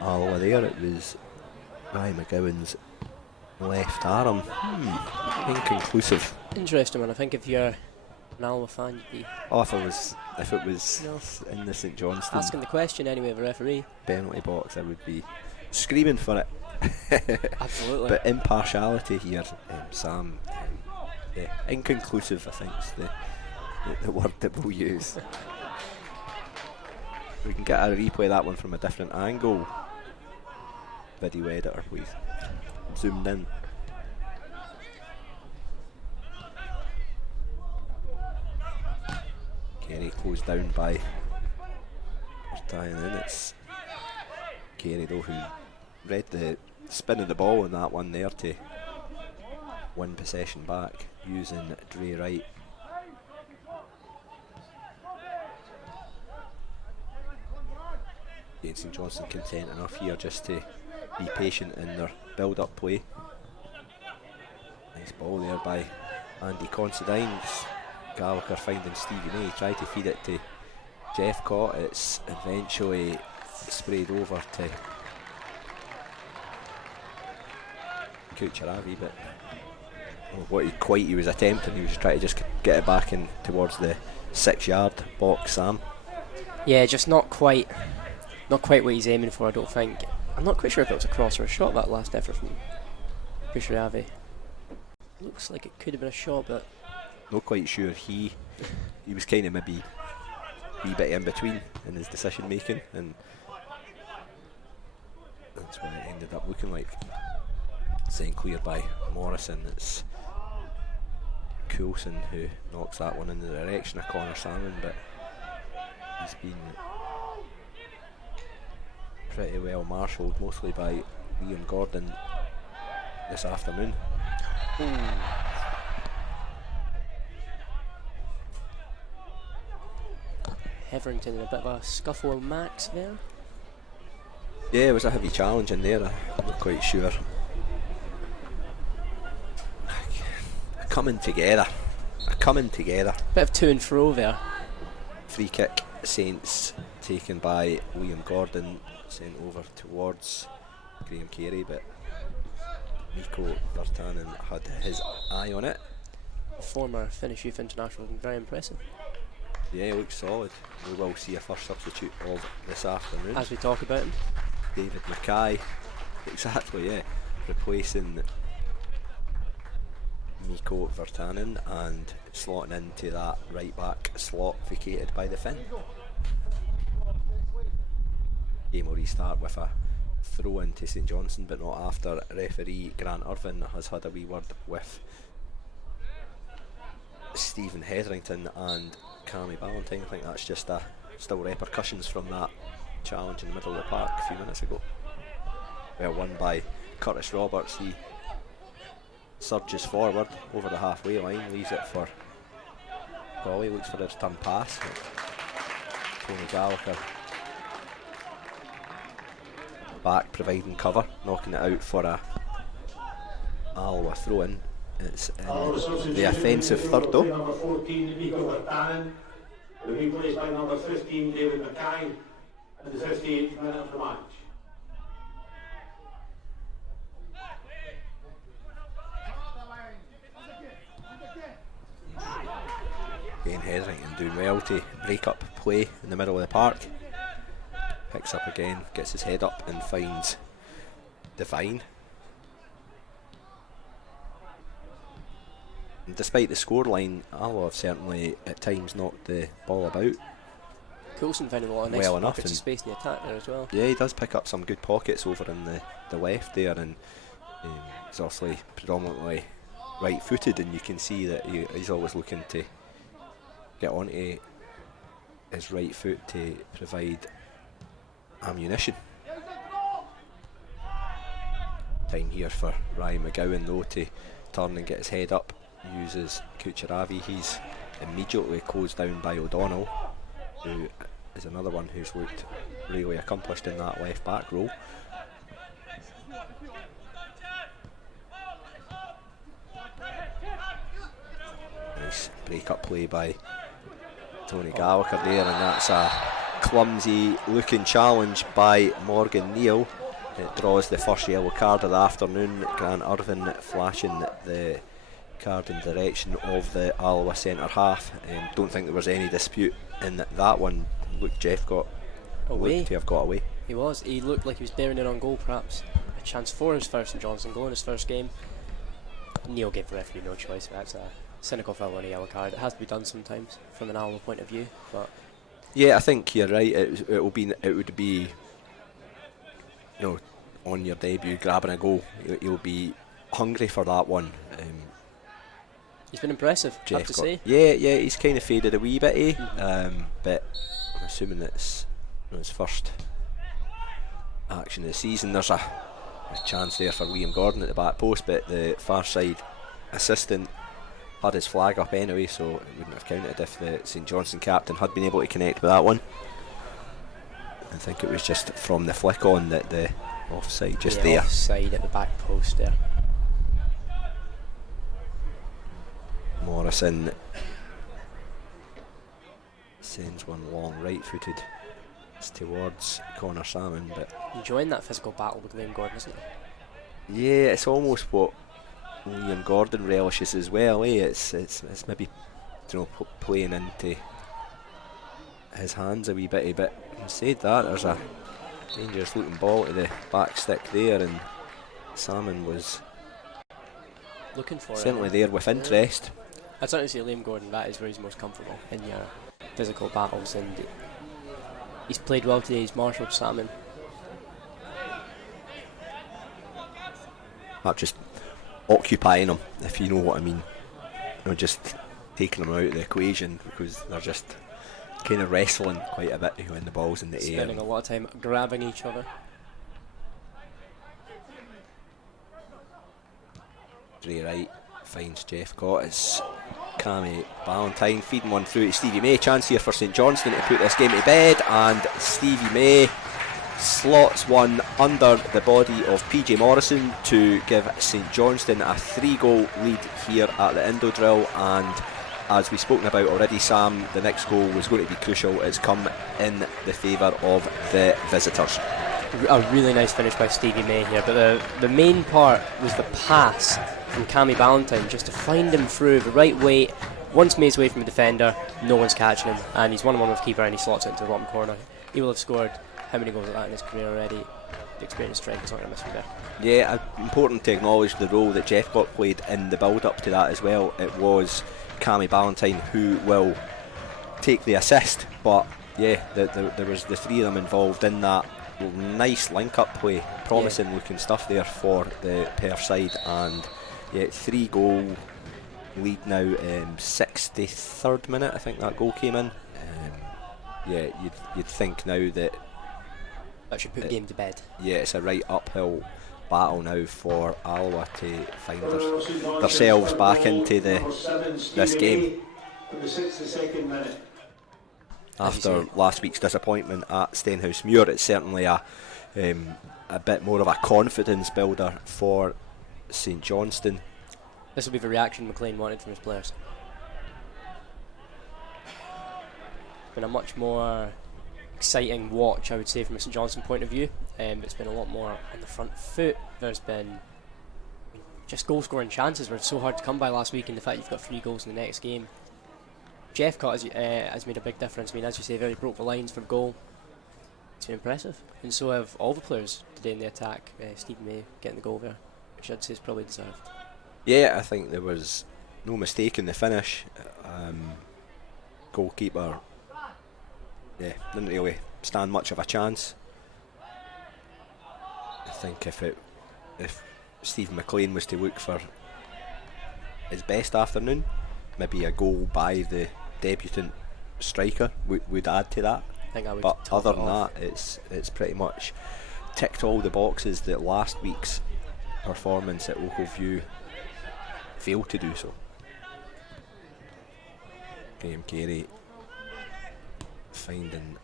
Alloa there. It was Ryan McGowan's left arm. Inconclusive. Interesting one. I think if you're an Alloa fan, you'd be Oh, if it was in the St Johnstone asking the question anyway of a referee. penalty box, I would be screaming for it. Absolutely. But impartiality here, Sam. Yeah, inconclusive, I think, is the word that we'll use. We can get a replay of that one from a different angle. Video editor, please. Zoomed in. Carey closed down by tying in. It's Carey though who read the spin of the ball in that one there to win possession back using Dre Wright. St Johnstone content enough here just to be patient in their build-up play. Nice ball there by Andy Considine. Gallagher finding Stevie May, tried to feed it to Jeffcott. It's eventually sprayed over to Kucheravi, but what he was attempting, he was trying to just get it back in towards the 6-yard box, Sam. Yeah, just not quite what he's aiming for, I don't think. I'm not quite sure if it was a cross or a shot, that last effort from Kucheravi. Looks like it could have been a shot, but not quite sure. He was kind of maybe a wee bit in between in his decision making, and that's what it ended up looking like. Sent clear by Morrison. It's Coulson who knocks that one in the direction of Connor Salmon, but he's been pretty well marshalled, mostly by Liam Gordon this afternoon. Hetherington in a bit of a scuffle with Max there. Yeah, it was a heavy challenge in there. I'm not quite sure. Coming together. Bit of to and fro there. Free kick, Saints taken by Liam Gordon, sent over towards Graham Carey, but Nico Vertanen had his eye on it. The former Finnish Youth International, very impressive. Yeah, he looks solid. We will see a first substitute of this afternoon. As we talk about him. David Mackay, exactly, yeah, replacing Nico Vertanen and slotting into that right back slot vacated by the Finn. Game will restart with a throw into St Johnstone, but not after referee Grant Irvin has had a wee word with Stephen Hetherington and Cammy Ballantyne. I think that's just still repercussions from that challenge in the middle of the park a few minutes ago. Well won by Curtis Roberts. He surges forward over the halfway line, leaves it for Golly, looks for the return pass. Tony Gallagher back providing cover, knocking it out for a Alloa throw in. It's in the offensive third though. Number 14, Nico Vertanen, replaced by number 15, David Mackay, at the 58th minute of the match. Again, Hetherington doing well to break up play in the middle of the park. Picks up again, gets his head up and finds Devine. And despite the scoreline, Alloa have certainly at times knocked the ball about. Coulson finding a lot of nice Well enough, pockets of space in the attack there as well. Yeah, he does pick up some good pockets over in the left there, and he's obviously predominantly right-footed, and you can see that he's always looking to get onto his right foot to provide ammunition. Time here for Ryan McGowan though to turn and get his head up. Uses Kucheravi. He's immediately closed down by O'Donnell, who is another one who's looked really accomplished in that left back role. Nice break up play by Tony Gallagher there, and that's a clumsy looking challenge by Morgan Neal. It draws the first yellow card of the afternoon. Grant Irvin flashing the card in direction of the Alloa centre half. Don't think there was any dispute in that one. Look, Jeff got away. Looked to have got away. He was. He looked like he was bearing it on goal, perhaps. A chance for his first St Johnstone goal in his first game. Neil gave the referee no choice. That's a Cynical foul on a yellow card. It has to be done sometimes from an Alloa point of view, but Yeah, I think you're right. It would be, on your debut, grabbing a goal. You'll be hungry for that one. he's been impressive, I have to say. Yeah, he's kind of faded a wee bit, but I'm assuming it's his first action of the season. There's a chance there for Liam Gordon at the back post, but the far side assistant had his flag up anyway, so it wouldn't have counted if the St Johnstone captain had been able to connect with that one. I think it was just from the flick on that the offside just there. Offside at the back post there. Morrison sends one long right-footed. It's towards Connor Salmon, but Enjoying that physical battle with Liam Gordon, isn't it? yeah, it's almost what Liam Gordon relishes as well. It's maybe playing into his hands a wee bit. But having said that, there's a dangerous looking ball to the back stick there, and Salmon was Looking for certainly it. there with interest. I'd certainly say Liam Gordon, that is where he's most comfortable in your physical battles, and he's played well today. He's marshalled Salmon. Not just occupying him, if you know what I mean. Just taking him out of the equation, because they're just kind of wrestling quite a bit when the ball's in the air. Spending a lot of time grabbing each other. Dre Wright finds Jeff Cott. It's Cammy Ballantyne feeding one through to Stevie May. Chance here for St Johnstone to put this game to bed, and Stevie May slots one under the body of PJ Morrison to give St Johnstone a 3-goal lead here at the Indo Drill. And as we've spoken about already, Sam, the next goal was going to be crucial. It's come in the favour of the visitors. A really nice finish by Stevie May here, but the main part was the pass from Cammy Ballantyne, just to find him through the right way. Once May's away from the defender, no one's catching him, and he's 1-on-1 with keeper, and he slots it into the bottom corner. He will have scored how many goals like that in his career already? The experienced striker's not going to miss from there. Yeah, important to acknowledge the role that Jeff Cott played in the build-up to that as well. It was Cammy Ballantyne who will take the assist, but yeah, there was the three of them involved in that. Nice link-up play, promising looking stuff there for the Perth side, and yeah, 3-goal lead now. 63rd minute, I think that goal came in. Yeah, you'd think now that should put the game to bed. Yeah, it's a right uphill battle now for Alloa to find themselves back into this game. After last week's disappointment at Stenhousemuir, it's certainly a bit more of a confidence builder for St Johnstone. This will be the reaction McLean wanted from his players. It's been a much more exciting watch, I would say, from a St Johnstone point of view. It's been a lot more on the front foot. There's been just goal scoring chances were so hard to come by last week, and the fact you've got 3 goals in the next game. Jeff Cott has made a big difference. I mean, as you say, very broke the lines for goal. It's been impressive, and so have all the players today in the attack. Stephen May getting the goal there, which I'd say is probably deserved. Yeah, I think there was no mistake in the finish. Goalkeeper, didn't really stand much of a chance. I think if Stephen McLean was to look for his best afternoon, maybe a goal by the debutant striker would add to that. I think I would. But other than that, it's pretty much ticked all the boxes that last week's performance at Local View failed to do so. Graham Carey finding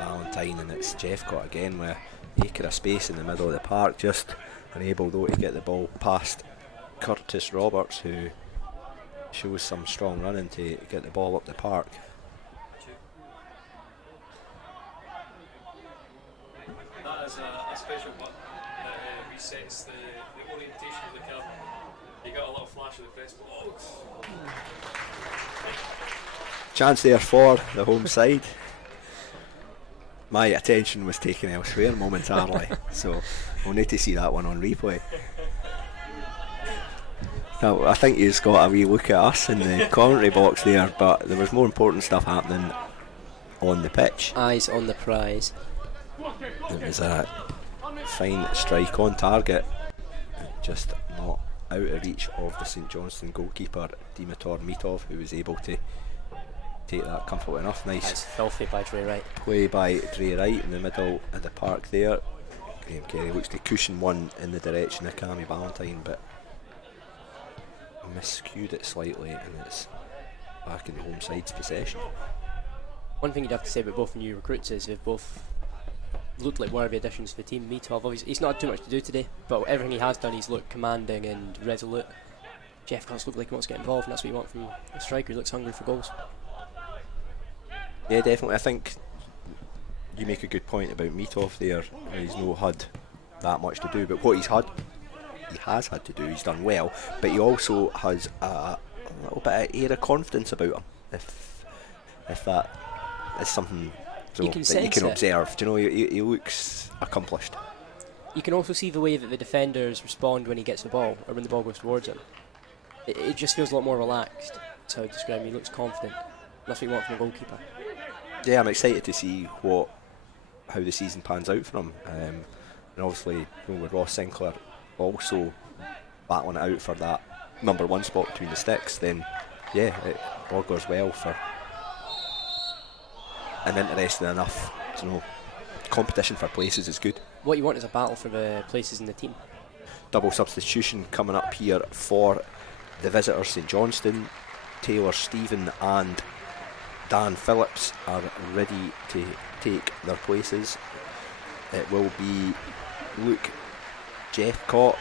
Ballantyne, and it's Jeff Cott again with an acre of space in the middle of the park, just unable though to get the ball past Curtis Roberts, who shows some strong running to get the ball up the park. That is a special button that resets the orientation of the camera. You got a little flash of the press. Chance there for the home side. My attention was taken elsewhere momentarily, so we'll need to see that one on replay. Now, I think he's got a wee look at us in the commentary box there, but there was more important stuff happening on the pitch. Eyes on the prize. It was a fine strike on target, just not out of reach of the St Johnstone goalkeeper Dimitar Mitov, who was able to take that comfortably enough. Nice That's filthy by Dre Wright. play by Dre Wright in the middle of the park there. Graham Carey looks to cushion one in the direction of Cammy Ballantyne, but miscued it slightly, and it's back in the home side's possession. One thing you'd have to say about both new recruits is they've both looked like worthy additions to the team. Mitov, obviously, he's not had too much to do today, but everything he has done, he's looked commanding and resolute. Jeff Cott's looked like he wants to get involved, and that's what you want from a striker who looks hungry for goals. Yeah, definitely. I think you make a good point about Mitov there. He's not had that much to do, but what he has had to do, he's done well, but he also has a little bit of air of confidence about him, if that is something that you can observe. Do you know, he looks accomplished. You can also see the way that the defenders respond when he gets the ball, or when the ball goes towards him. It just feels a lot more relaxed. That's how I describe him. He looks confident. That's what you want from a goalkeeper. Yeah, I'm excited to see how the season pans out for him. And obviously, with Ross Sinclair also battling it out for that number one spot between the sticks, then yeah, it augurs well for an interesting enough, competition for places is good. What you want is a battle for the places in the team. Double substitution coming up here for the visitors, St Johnstone. Taylor Stephen and Dan Phillips are ready to take their places. It will be Luke Jeffcott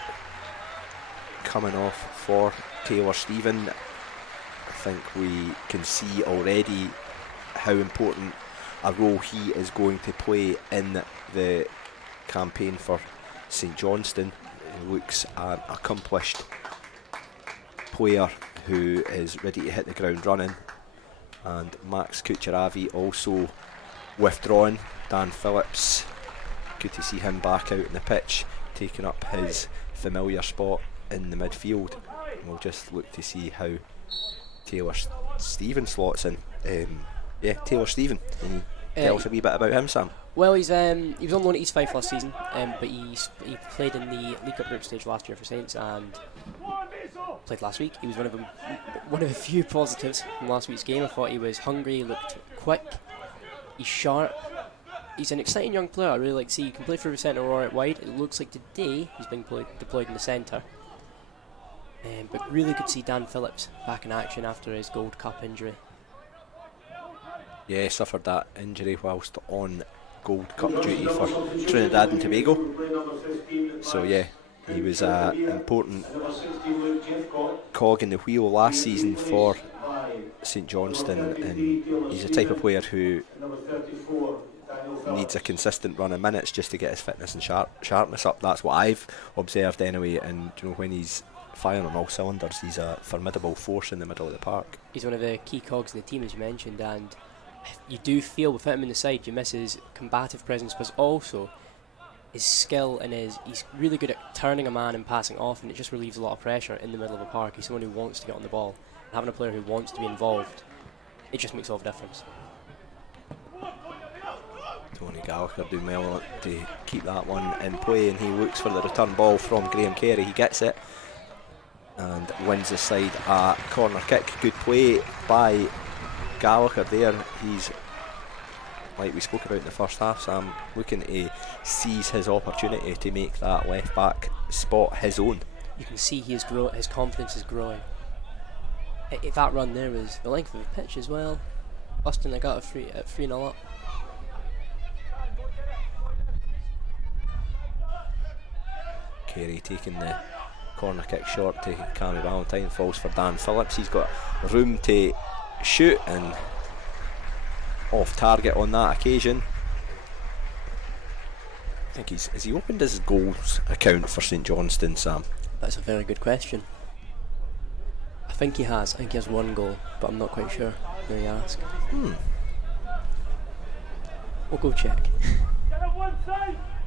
coming off for Taylor Stephen. I think we can see already how important a role he is going to play in the campaign for St Johnstone. He looks an accomplished player who is ready to hit the ground running. And Max Kucheravi also withdrawn. Dan Phillips, good to see him back out in the pitch, taking up his familiar spot in the midfield. And we'll just look to see how Taylor Stephen slots in. Taylor Stephen. Can you tell us a wee bit about him, Sam? Well, he was on loan at East Fife last season, but he played in the League Cup group stage last year for Saints and played last week. He was one of the few positives from last week's game. I thought he was hungry, he looked quick, he's sharp. He's an exciting young player. I really like to see he can play through the centre or out wide. It looks like today he's been deployed in the centre. But really good to see Dan Phillips back in action after his Gold Cup injury. Yeah, suffered that injury whilst on Gold Cup duty for Trinidad and Tobago. So yeah, he was an important cog in the wheel last season for St Johnstone, and he's the type of player who needs a consistent run of minutes just to get his fitness and sharpness up. That's what I've observed anyway, and when he's firing on all cylinders, he's a formidable force in the middle of the park. He's one of the key cogs in the team, as you mentioned, and you do feel without him in the side you miss his combative presence, but also his skill and he's really good at turning a man and passing off, and it just relieves a lot of pressure in the middle of a park. He's someone who wants to get on the ball, and having a player who wants to be involved, it just makes all the difference. Tony Gallagher doing well to keep that one in play, and he looks for the return ball from Graham Carey. He gets it and wins the side a corner kick. Good play by Gallagher there. He's, like we spoke about in the first half, Sam, looking to seize his opportunity to make that left back spot his own. You can see his confidence is growing. If that run there was the length of the pitch as well. Austin, they got a 3-0 up. Carey taking the corner kick short to Cammy Ballantyne, falls for Dan Phillips. He's got room to shoot and off target on that occasion. I think has he opened his goals account for St Johnstone, Sam? That's a very good question. I think he has. I think he has one goal, but I'm not quite sure. There you ask. We'll go check.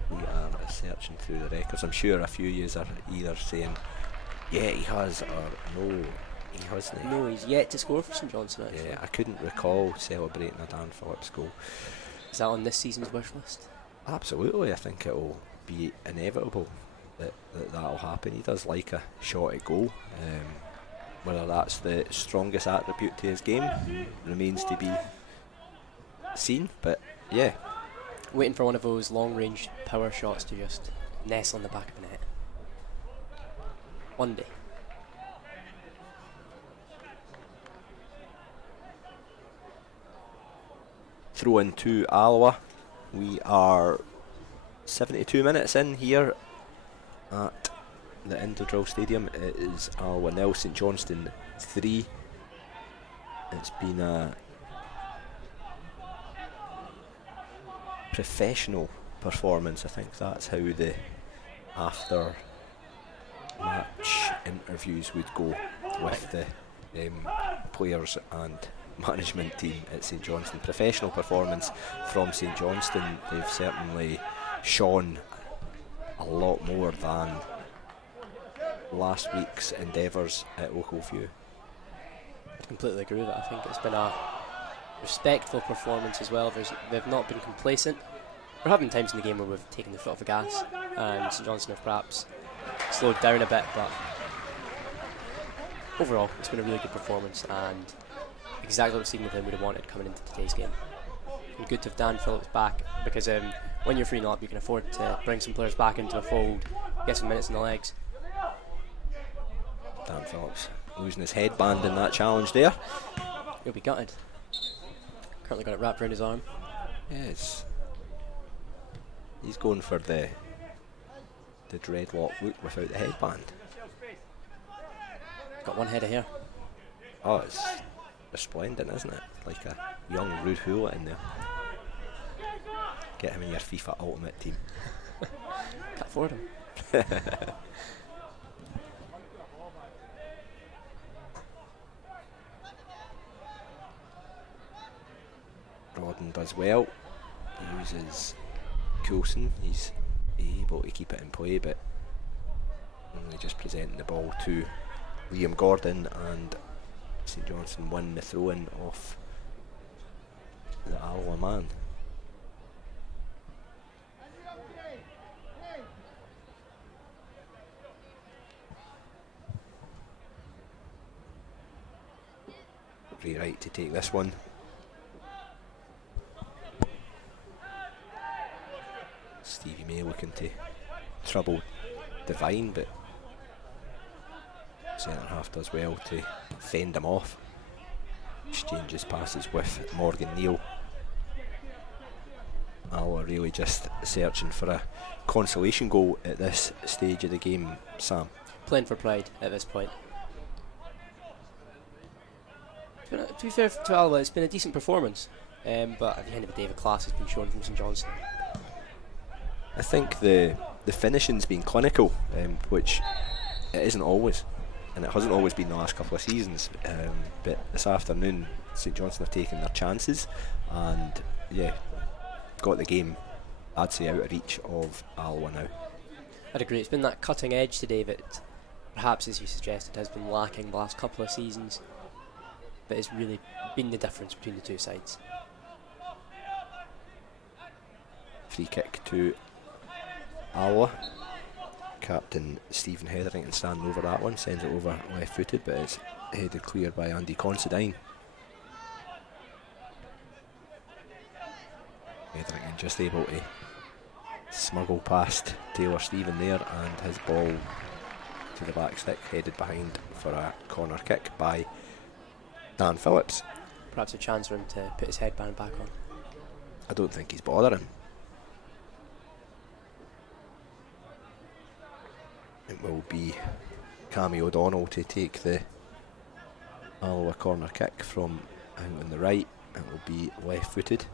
We are searching through the records. I'm sure a few of you are either saying Yeah, he has, or no, he hasn't. No, he's yet to score for St Johnstone, actually. Yeah, I couldn't recall celebrating a Dan Phillips goal. Is that on this season's wish list? Absolutely, I think it'll be inevitable that'll happen. He does like a shot at goal. Whether that's the strongest attribute to his game remains to be seen, but yeah. Waiting for one of those long-range power shots to just nestle in the back of the net. One day. Throw in to Alloa. We are 72 minutes in here at the Indodrill Stadium. It is Alloa 0, St Johnstone 3. It's been a professional performance. I think that's how the after match interviews would go with the players and management team at St Johnstone. Professional performance from St Johnstone. They've certainly shone a lot more than last week's endeavours at Local View. I completely agree with that. I think it's been a respectful performance as well. They've not been complacent. There have been times in the game where we've taken the foot off the gas, and St Johnstone have perhaps slowed down a bit, but overall it's been a really good performance and exactly what Stephen McLean would have wanted coming into today's game. And good to have Dan Phillips back, because when you're 3-0 up you can afford to bring some players back into a fold, get some minutes in the legs. Dan Phillips losing his headband in that challenge there. He'll be gutted. Currently got it wrapped around his arm. Yes. He's going for the dreadlock look without the headband. Got one header here. Oh, it's resplendent, isn't it? Like a young Ruud Hula in there. Get him in your FIFA Ultimate team. Can't afford him. Rodden does well. He uses Coulson. He's able to keep it in play, but only just presenting the ball to Liam Gordon, and St Johnstone win the throw-in off the Alloa man. Right to take this one. Stevie May looking to trouble Devine, but centre half does well to fend him off. Exchanges passes with Morgan Neal. Alloa really just searching for a consolation goal at this stage of the game, Sam. Playing for pride at this point. To be fair to Alloa, it's been a decent performance, but at the end of the day the class has been shown from St Johnstone. I think the finishing's been clinical, which it isn't always, and it hasn't always been the last couple of seasons, but this afternoon St Johnstone have taken their chances and yeah, got the game, I'd say, out of reach of Alloa now. I'd agree, it's been that cutting edge today that perhaps, as you suggested, has been lacking the last couple of seasons, but it's really been the difference between the two sides. Free kick to Alloa. Captain Stephen Hetherington standing over that one, sends it over left footed, but it's headed clear by Andy Considine. Hetherington just able to smuggle past Taylor Stephen there, and his ball to the back stick, headed behind for a corner kick by Dan Phillips. Perhaps a chance for him to put his headband back on. I don't think he's bothering. It will be Cammy O'Donnell to take the Alloa corner kick from out on the right. It will be left footed.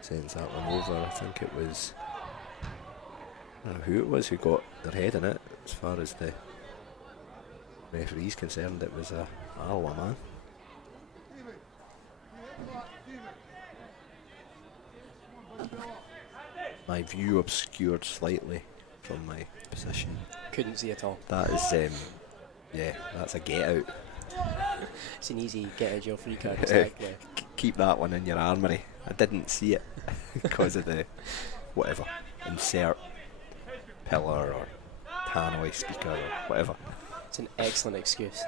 Sends that one over. I think it was, I don't know who it was who got their head in it. As far as the referee's concerned, it was a Alloa man. My view obscured slightly from my position. Couldn't see at all. That is, yeah, that's a get out. It's an easy get out of jail free card. Exactly. Keep that one in your armoury. I didn't see it because of the whatever insert pillar or tannoy speaker or whatever. It's an excellent excuse.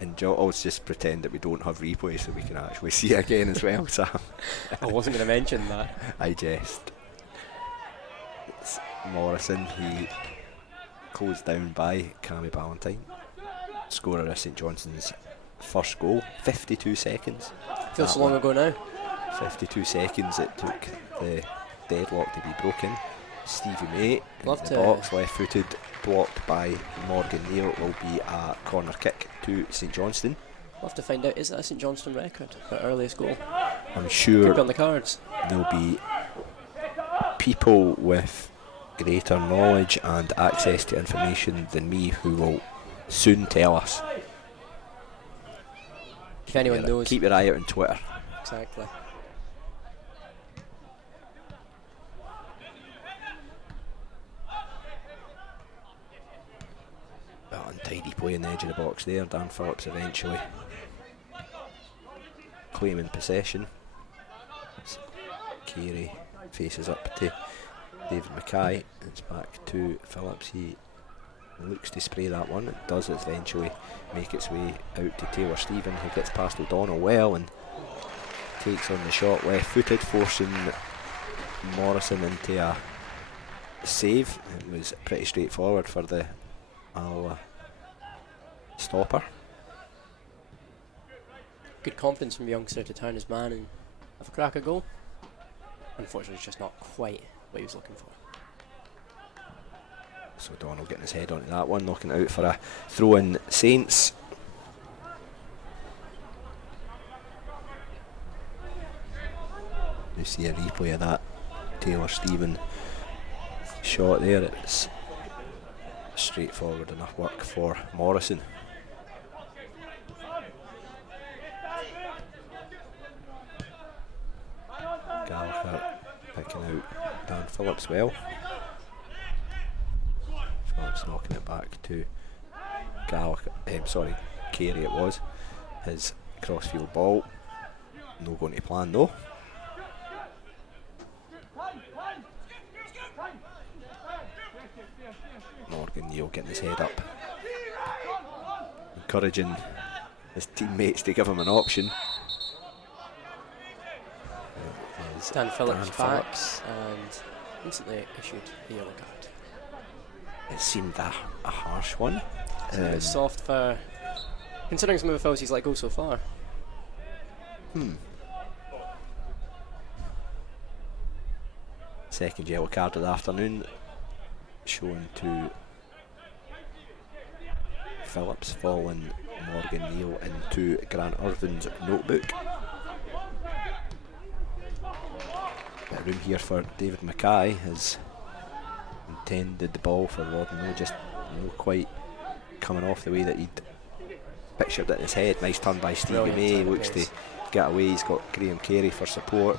And let's just pretend that we don't have replay so we can actually see it again as well, Sam. I wasn't going to mention that. I jest. It's Morrison, he closed down by Cammy Ballantyne, scorer of St Johnstone's first goal. 52 seconds. Feels so long ago now. 52 seconds it took the deadlock to be broken. Stevie May in the box, left-footed, blocked by Morgan Neal. It will be a corner kick to St Johnstone. We'll have to find out, is that a St Johnstone record for earliest goal? I'm sure Could be on the cards. there'll be people with greater knowledge and access to information than me who will soon tell us. If anyone knows. Keep your eye out on Twitter. Exactly. Untidy play in the edge of the box there. Dan Phillips eventually claiming possession. Carey faces up to David Mackay. It's back to Phillips. He looks to spray that one. It does eventually make its way out to Taylor Stephen, who gets past O'Donnell well and takes on the shot left-footed, forcing Morrison into a save. It was pretty straightforward for the Alloa stopper. Good confidence from the youngster to turn his man and have a crack at goal. Unfortunately, it's just not quite what he was looking for. So O'Donnell getting his head onto that one, knocking it out for a throw-in Saints. You see a replay of that Taylor Stephen shot there. It's straightforward enough work for Morrison. Gallagher picking out Dan Phillips well. Phillips knocking it back to Gallagher, Carey it was. His crossfield ball. No going to plan though. Morgan Neal getting his head up, encouraging his teammates to give him an option. Dan Phillips back and instantly issued a yellow card. It seemed a harsh one. It's a bit soft for, considering some of the fouls he's let go so far. Second yellow card of the afternoon, shown to Phillips, following Morgan Neal into Grant Irvin's notebook. Bit of room here for David Mackay, has intended the ball for Rodden, just no quite coming off the way that he'd pictured it in his head. Nice turn by Stevie May, looks to get away. He's got Graham Carey for support.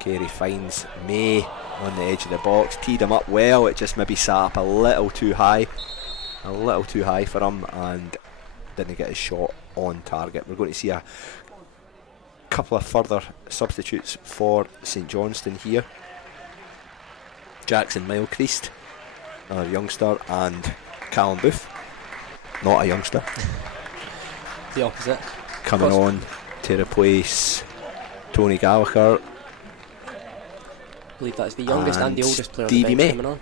Carey finds May on the edge of the box, teed him up well. It just maybe sat up a little too high for him, and didn't get his shot on target. We're going to see a couple of further substitutes for St Johnstone here. Jackson Mile-Creased, a youngster, and Callum Booth, not a youngster. The opposite. Coming on to replace Tony Gallagher. I believe that's the youngest and the oldest player Stevie on the bench May. coming on.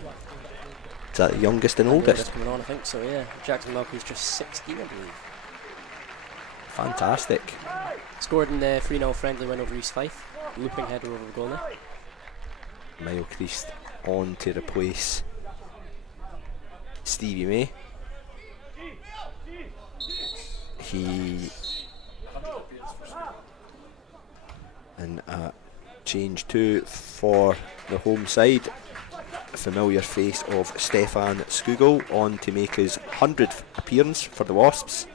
Is that the youngest and oldest? Coming on, I think so, yeah. Jackson Mile-Creased just 16, I believe. Fantastic. Scored in the 3-0 friendly win over East Fife. Looping header over the goal now. Mile-Creased on to replace Stevie May. He and change 2 for the home side. A familiar face of Stefan Skugel on to make his 100th appearance for the Wasps.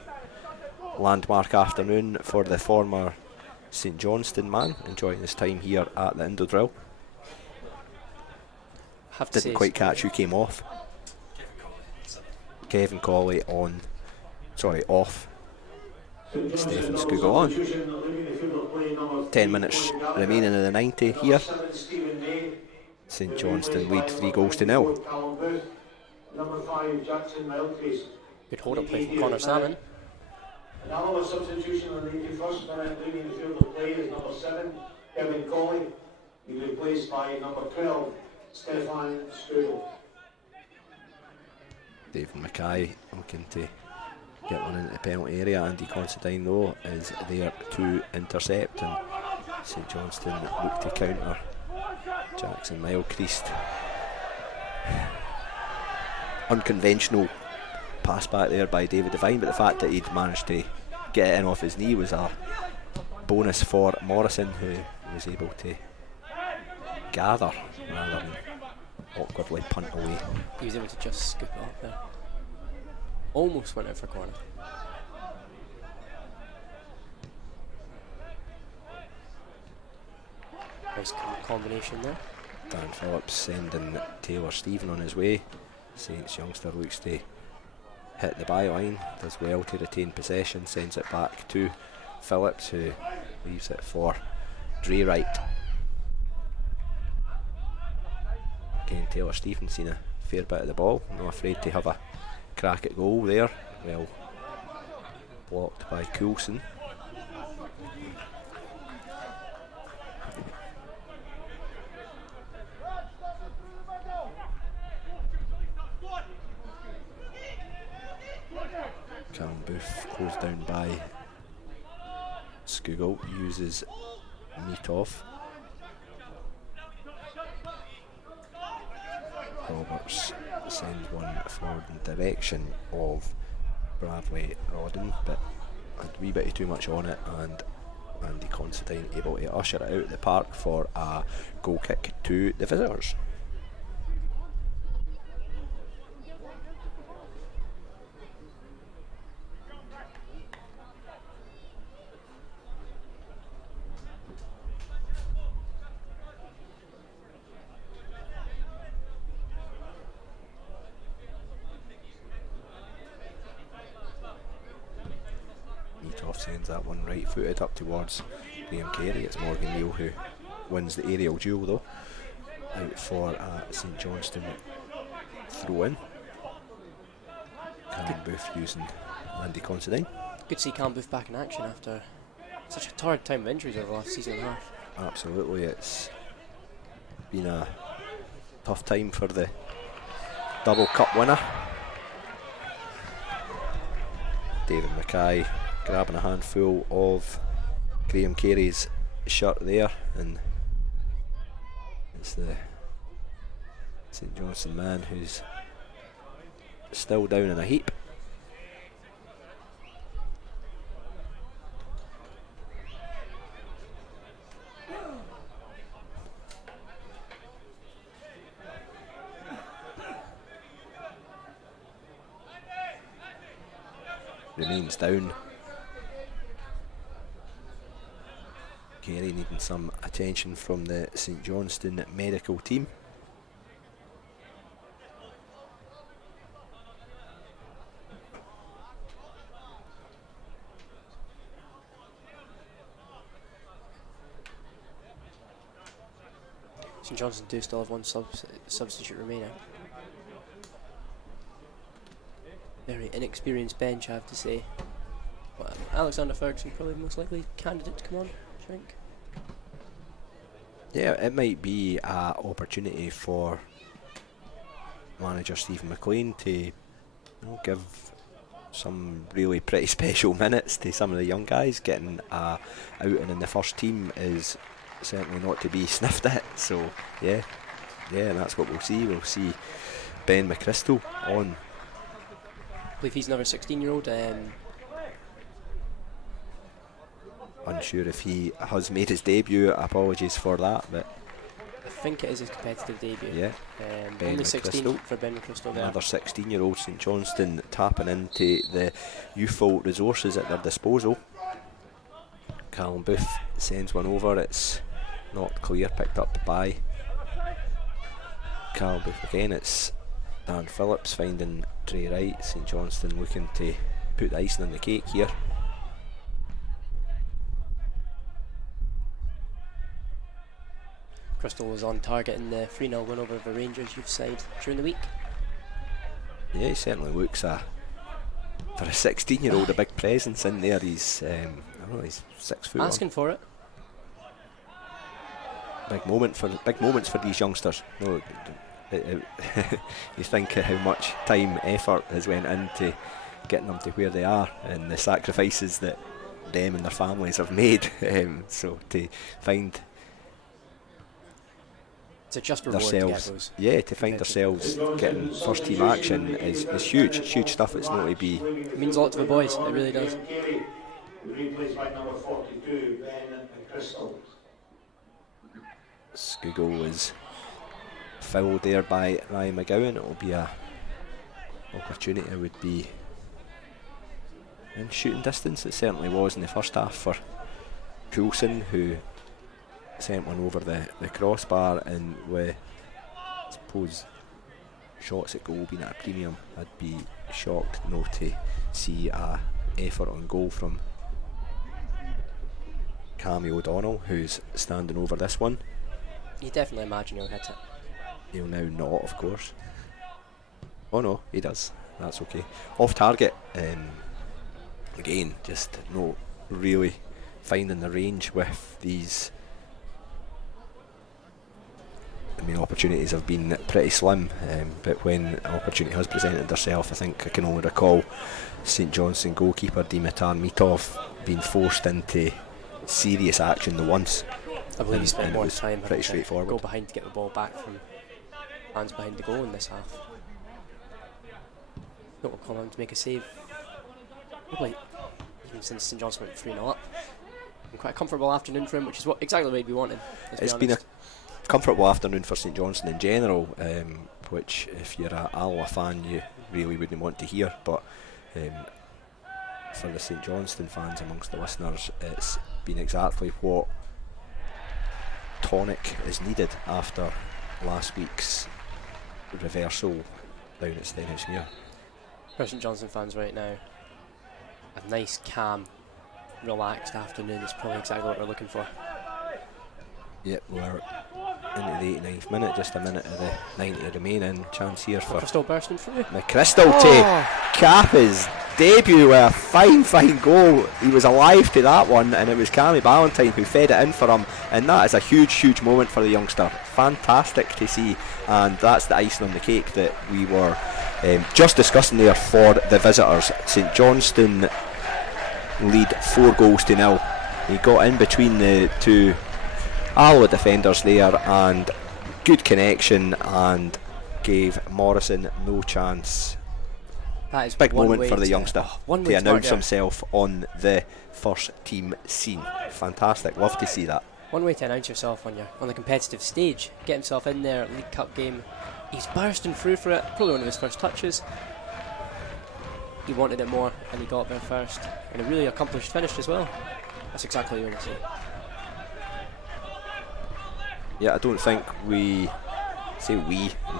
landmark afternoon for the former St Johnstone man, enjoying his time here at the Indo Drill. Have to Didn't say quite catch who came off. Kevin Colley off. Stephen Skugel on. 10 minutes remaining in the 90 here. St Johnstone lead 3-0. good hold up play from Connor Salmon. And Alloa substitution on the 81st minute, leaving the field of play is number 7, Kevin Colley. He's replaced by number 12, Stefan Strudel. David Mackay looking to get one into the penalty area. Andy Considine though is there to intercept, and St Johnstone look to counter. Jackson Mile creased. Unconventional pass back there by David Devine, but the fact that he'd managed to get it in off his knee was a bonus for Morrison, who was able to gather rather than awkwardly punt away. He was able to just scoop it up there. Almost went out for corner. Nice combination there. Dan Phillips sending Taylor Stephen on his way. Saints youngster looks to hit the byline, does well to retain possession, sends it back to Phillips, who leaves it for Drewright. Again, Taylor Stephen seen a fair bit of the ball, not afraid to have a crack at goal there. Well blocked by Coulson. Callum Booth closed down by Skugel, uses Meathoff. Roberts sends one forward in the direction of Bradley Rodden, but had a wee bit too much on it, and Andy Considine able to usher it out of the park for a goal kick to the visitors. Sends that one right footed up towards Liam Carey. It's Morgan Neal who wins the aerial duel though. Out for St Johnstone throw in. Cam Booth using Andy Considine. Good to see Cam Booth back in action after such a torrid time of injuries over the last season and a half. Absolutely, it's been a tough time for the double cup winner. David Mackay grabbing a handful of Graham Carey's shirt there, and it's the St Johnstone man who's still down in a heap. Remains down. Carey needing some attention from the St Johnstone medical team. St Johnstone do still have one substitute remaining. Very inexperienced bench, I have to say. Well, Alexander Ferguson probably the most likely candidate to come on, I think. Yeah, it might be an opportunity for manager Stephen McLean to give some really pretty special minutes to some of the young guys. Getting out and in the first team is certainly not to be sniffed at. So yeah, that's what we'll see. We'll see Ben McChrystal on. I believe he's another 16-year-old. Unsure if he has made his debut. Apologies for that, but think it is his competitive debut. Yeah. Ben Only 16 McChrystal. for Ben McChrystal there. Another 16-year-old St Johnstone tapping into the youthful resources at their disposal. Callum Booth sends one over. It's not clear, picked up by Callum Booth again. It's Dan Phillips finding Trey Wright. St Johnstone looking to put the icing on the cake here. Crystal was on target in the 3-0 win over the Rangers youth side during the week. Yeah, he certainly looks for a 16-year-old a big presence in there. He's I don't know, he's 6 foot. Asking for it. Big moments for these youngsters. No, you think of how much time, effort has went into getting them to where they are, and the sacrifices that them and their families have made. So to find It's a just reward to get those. Yeah, to find themselves getting first team action is huge stuff. It's not to be. It means a lot to the boys, it really does. Replaced by number 42, Ben McChrystal. Skugel was fouled there by Ryan McGowan. It will be a opportunity. It would be in shooting distance. It certainly was in the first half for Coulson, who sent one over the crossbar, and with, I suppose, shots at goal being at a premium, I'd be shocked not to see a effort on goal from Cammy O'Donnell, who's standing over this one. You definitely imagine he'll hit it. He'll now not, of course. Oh no, he does. That's okay. Off target. Again, just not really finding the range with these. I mean, opportunities have been pretty slim, but when an opportunity has presented herself, I think I can only recall St Johnstone goalkeeper Dimitar Mitov being forced into serious action the once. I believe he spent more was time pretty straightforward. Go behind to get the ball back from hands behind the goal in this half. Not will call him to make a save. Probably even since St Johnstone went 3-0 up. And quite a comfortable afternoon for him, which is exactly what we wanted. It's been a comfortable afternoon for St Johnstone in general, which if you're a Alloa fan you really wouldn't want to hear, but for the St Johnstone fans amongst the listeners, it's been exactly what tonic is needed after last week's reversal down at Stenhousemuir. For St Johnstone fans right now, a nice, calm, relaxed afternoon is probably exactly what we're looking for. Yep, we're into the 89th minute, just a minute of the 90 remaining. Chance here for McChrystal bursting through. McChrystal to cap his debut with a fine goal. He was alive to that one, and it was Cammy Ballantyne who fed it in for him, and that is a huge moment for the youngster. Fantastic to see, and that's the icing on the cake that we were just discussing there for the visitors. St Johnstone lead 4-0. He got in between the two Alloa defenders there, and good connection, and gave Morrison no chance. That is big moment for the youngster to announce there. himself on the first team scene. Fantastic, love to see that. One way to announce yourself on the competitive stage, get himself in there, League Cup game. He's bursting through for it, probably one of his first touches. He wanted it more, and he got there first, and a really accomplished finish as well. That's exactly what you want to see. Yeah, I don't think I'm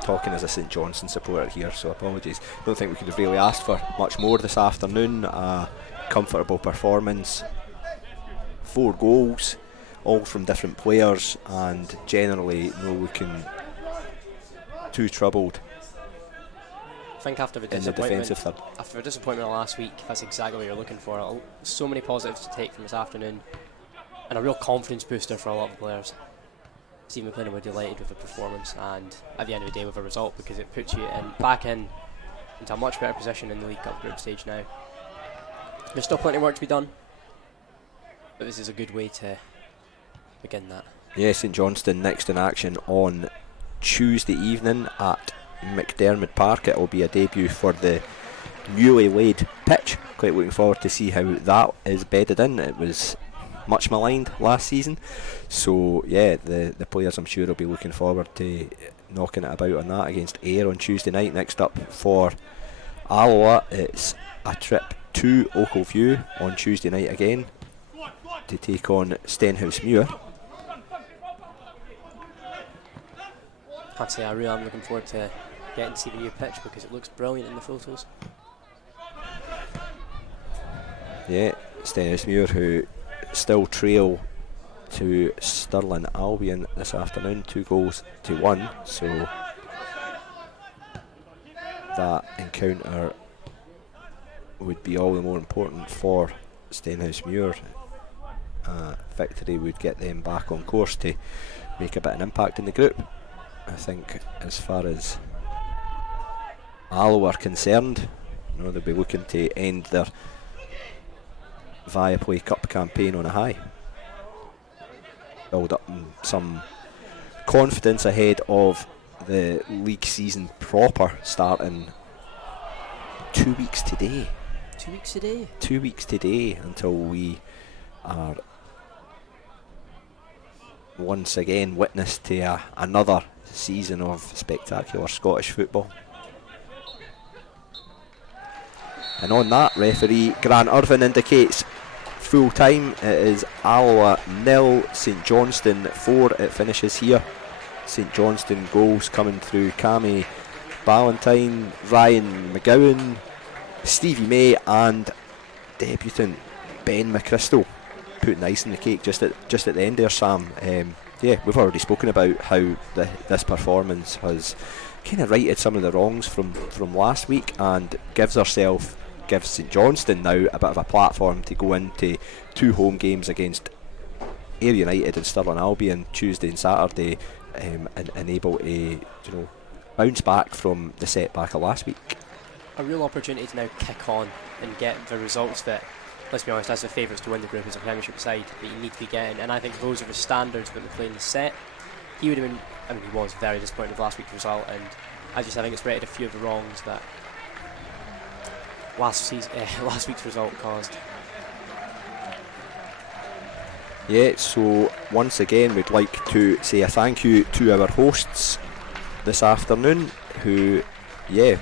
talking as a St Johnstone supporter here, so apologies. I don't think we could have really asked for much more this afternoon. A comfortable performance, 4 goals, all from different players, and generally no looking too troubled. I think after the disappointment last week, that's exactly what you're looking for. So many positives to take from this afternoon, and a real confidence booster for a lot of the players. Stephen McLennan were delighted with the performance, and at the end of the day with a result, because it puts you back into a much better position in the League Cup group stage now. There's still plenty of work to be done, but this is a good way to begin that. Yeah, St Johnstone next in action on Tuesday evening at McDermott Park. It will be a debut for the newly laid pitch. Quite looking forward to see how that is bedded in. It was much maligned last season. So yeah, the players I'm sure will be looking forward to knocking it about on that against Ayr on Tuesday night. Next up for Alloa, it's a trip to Ochilview on Tuesday night again to take on Stenhousemuir. I'd say I really am looking forward to getting to see the new pitch because it looks brilliant in the photos. Yeah, Stenhousemuir, who still trail to Stirling Albion this afternoon, 2-1. So that encounter would be all the more important for Stenhousemuir. Victory would get them back on course to make a bit of an impact in the group. I think as far as Alloa are concerned, they'll be looking to end their Viaplay Cup campaign on a high. Build up some confidence ahead of the league season proper starting 2 weeks today. 2 weeks today? 2 weeks today until we are once again witness to another season of spectacular Scottish football. And on that, referee Grant Irvin indicates full time. It is Alloa 0, St Johnstone 4. It finishes here. St Johnstone goals coming through Cammy Ballantyne, Ryan McGowan, Stevie May and debutant Ben McChrystal putting ice in the cake just at the end there, Sam. Yeah, we've already spoken about how this performance has kind of righted some of the wrongs from last week and gives St Johnstone now a bit of a platform to go into 2 home games against Ayr United and Stirling Albion Tuesday and Saturday, and able to bounce back from the setback of last week. A real opportunity to now kick on and get the results that, let's be honest, as the favourites to win the group as a Premiership side that you need to be getting, and I think those are the standards that we're playing the set. He would have been, he was very disappointed with last week's result, and as you said, I think it's righted a few of the wrongs that last week's result caused. Yeah, so once again we'd like to say a thank you to our hosts this afternoon who,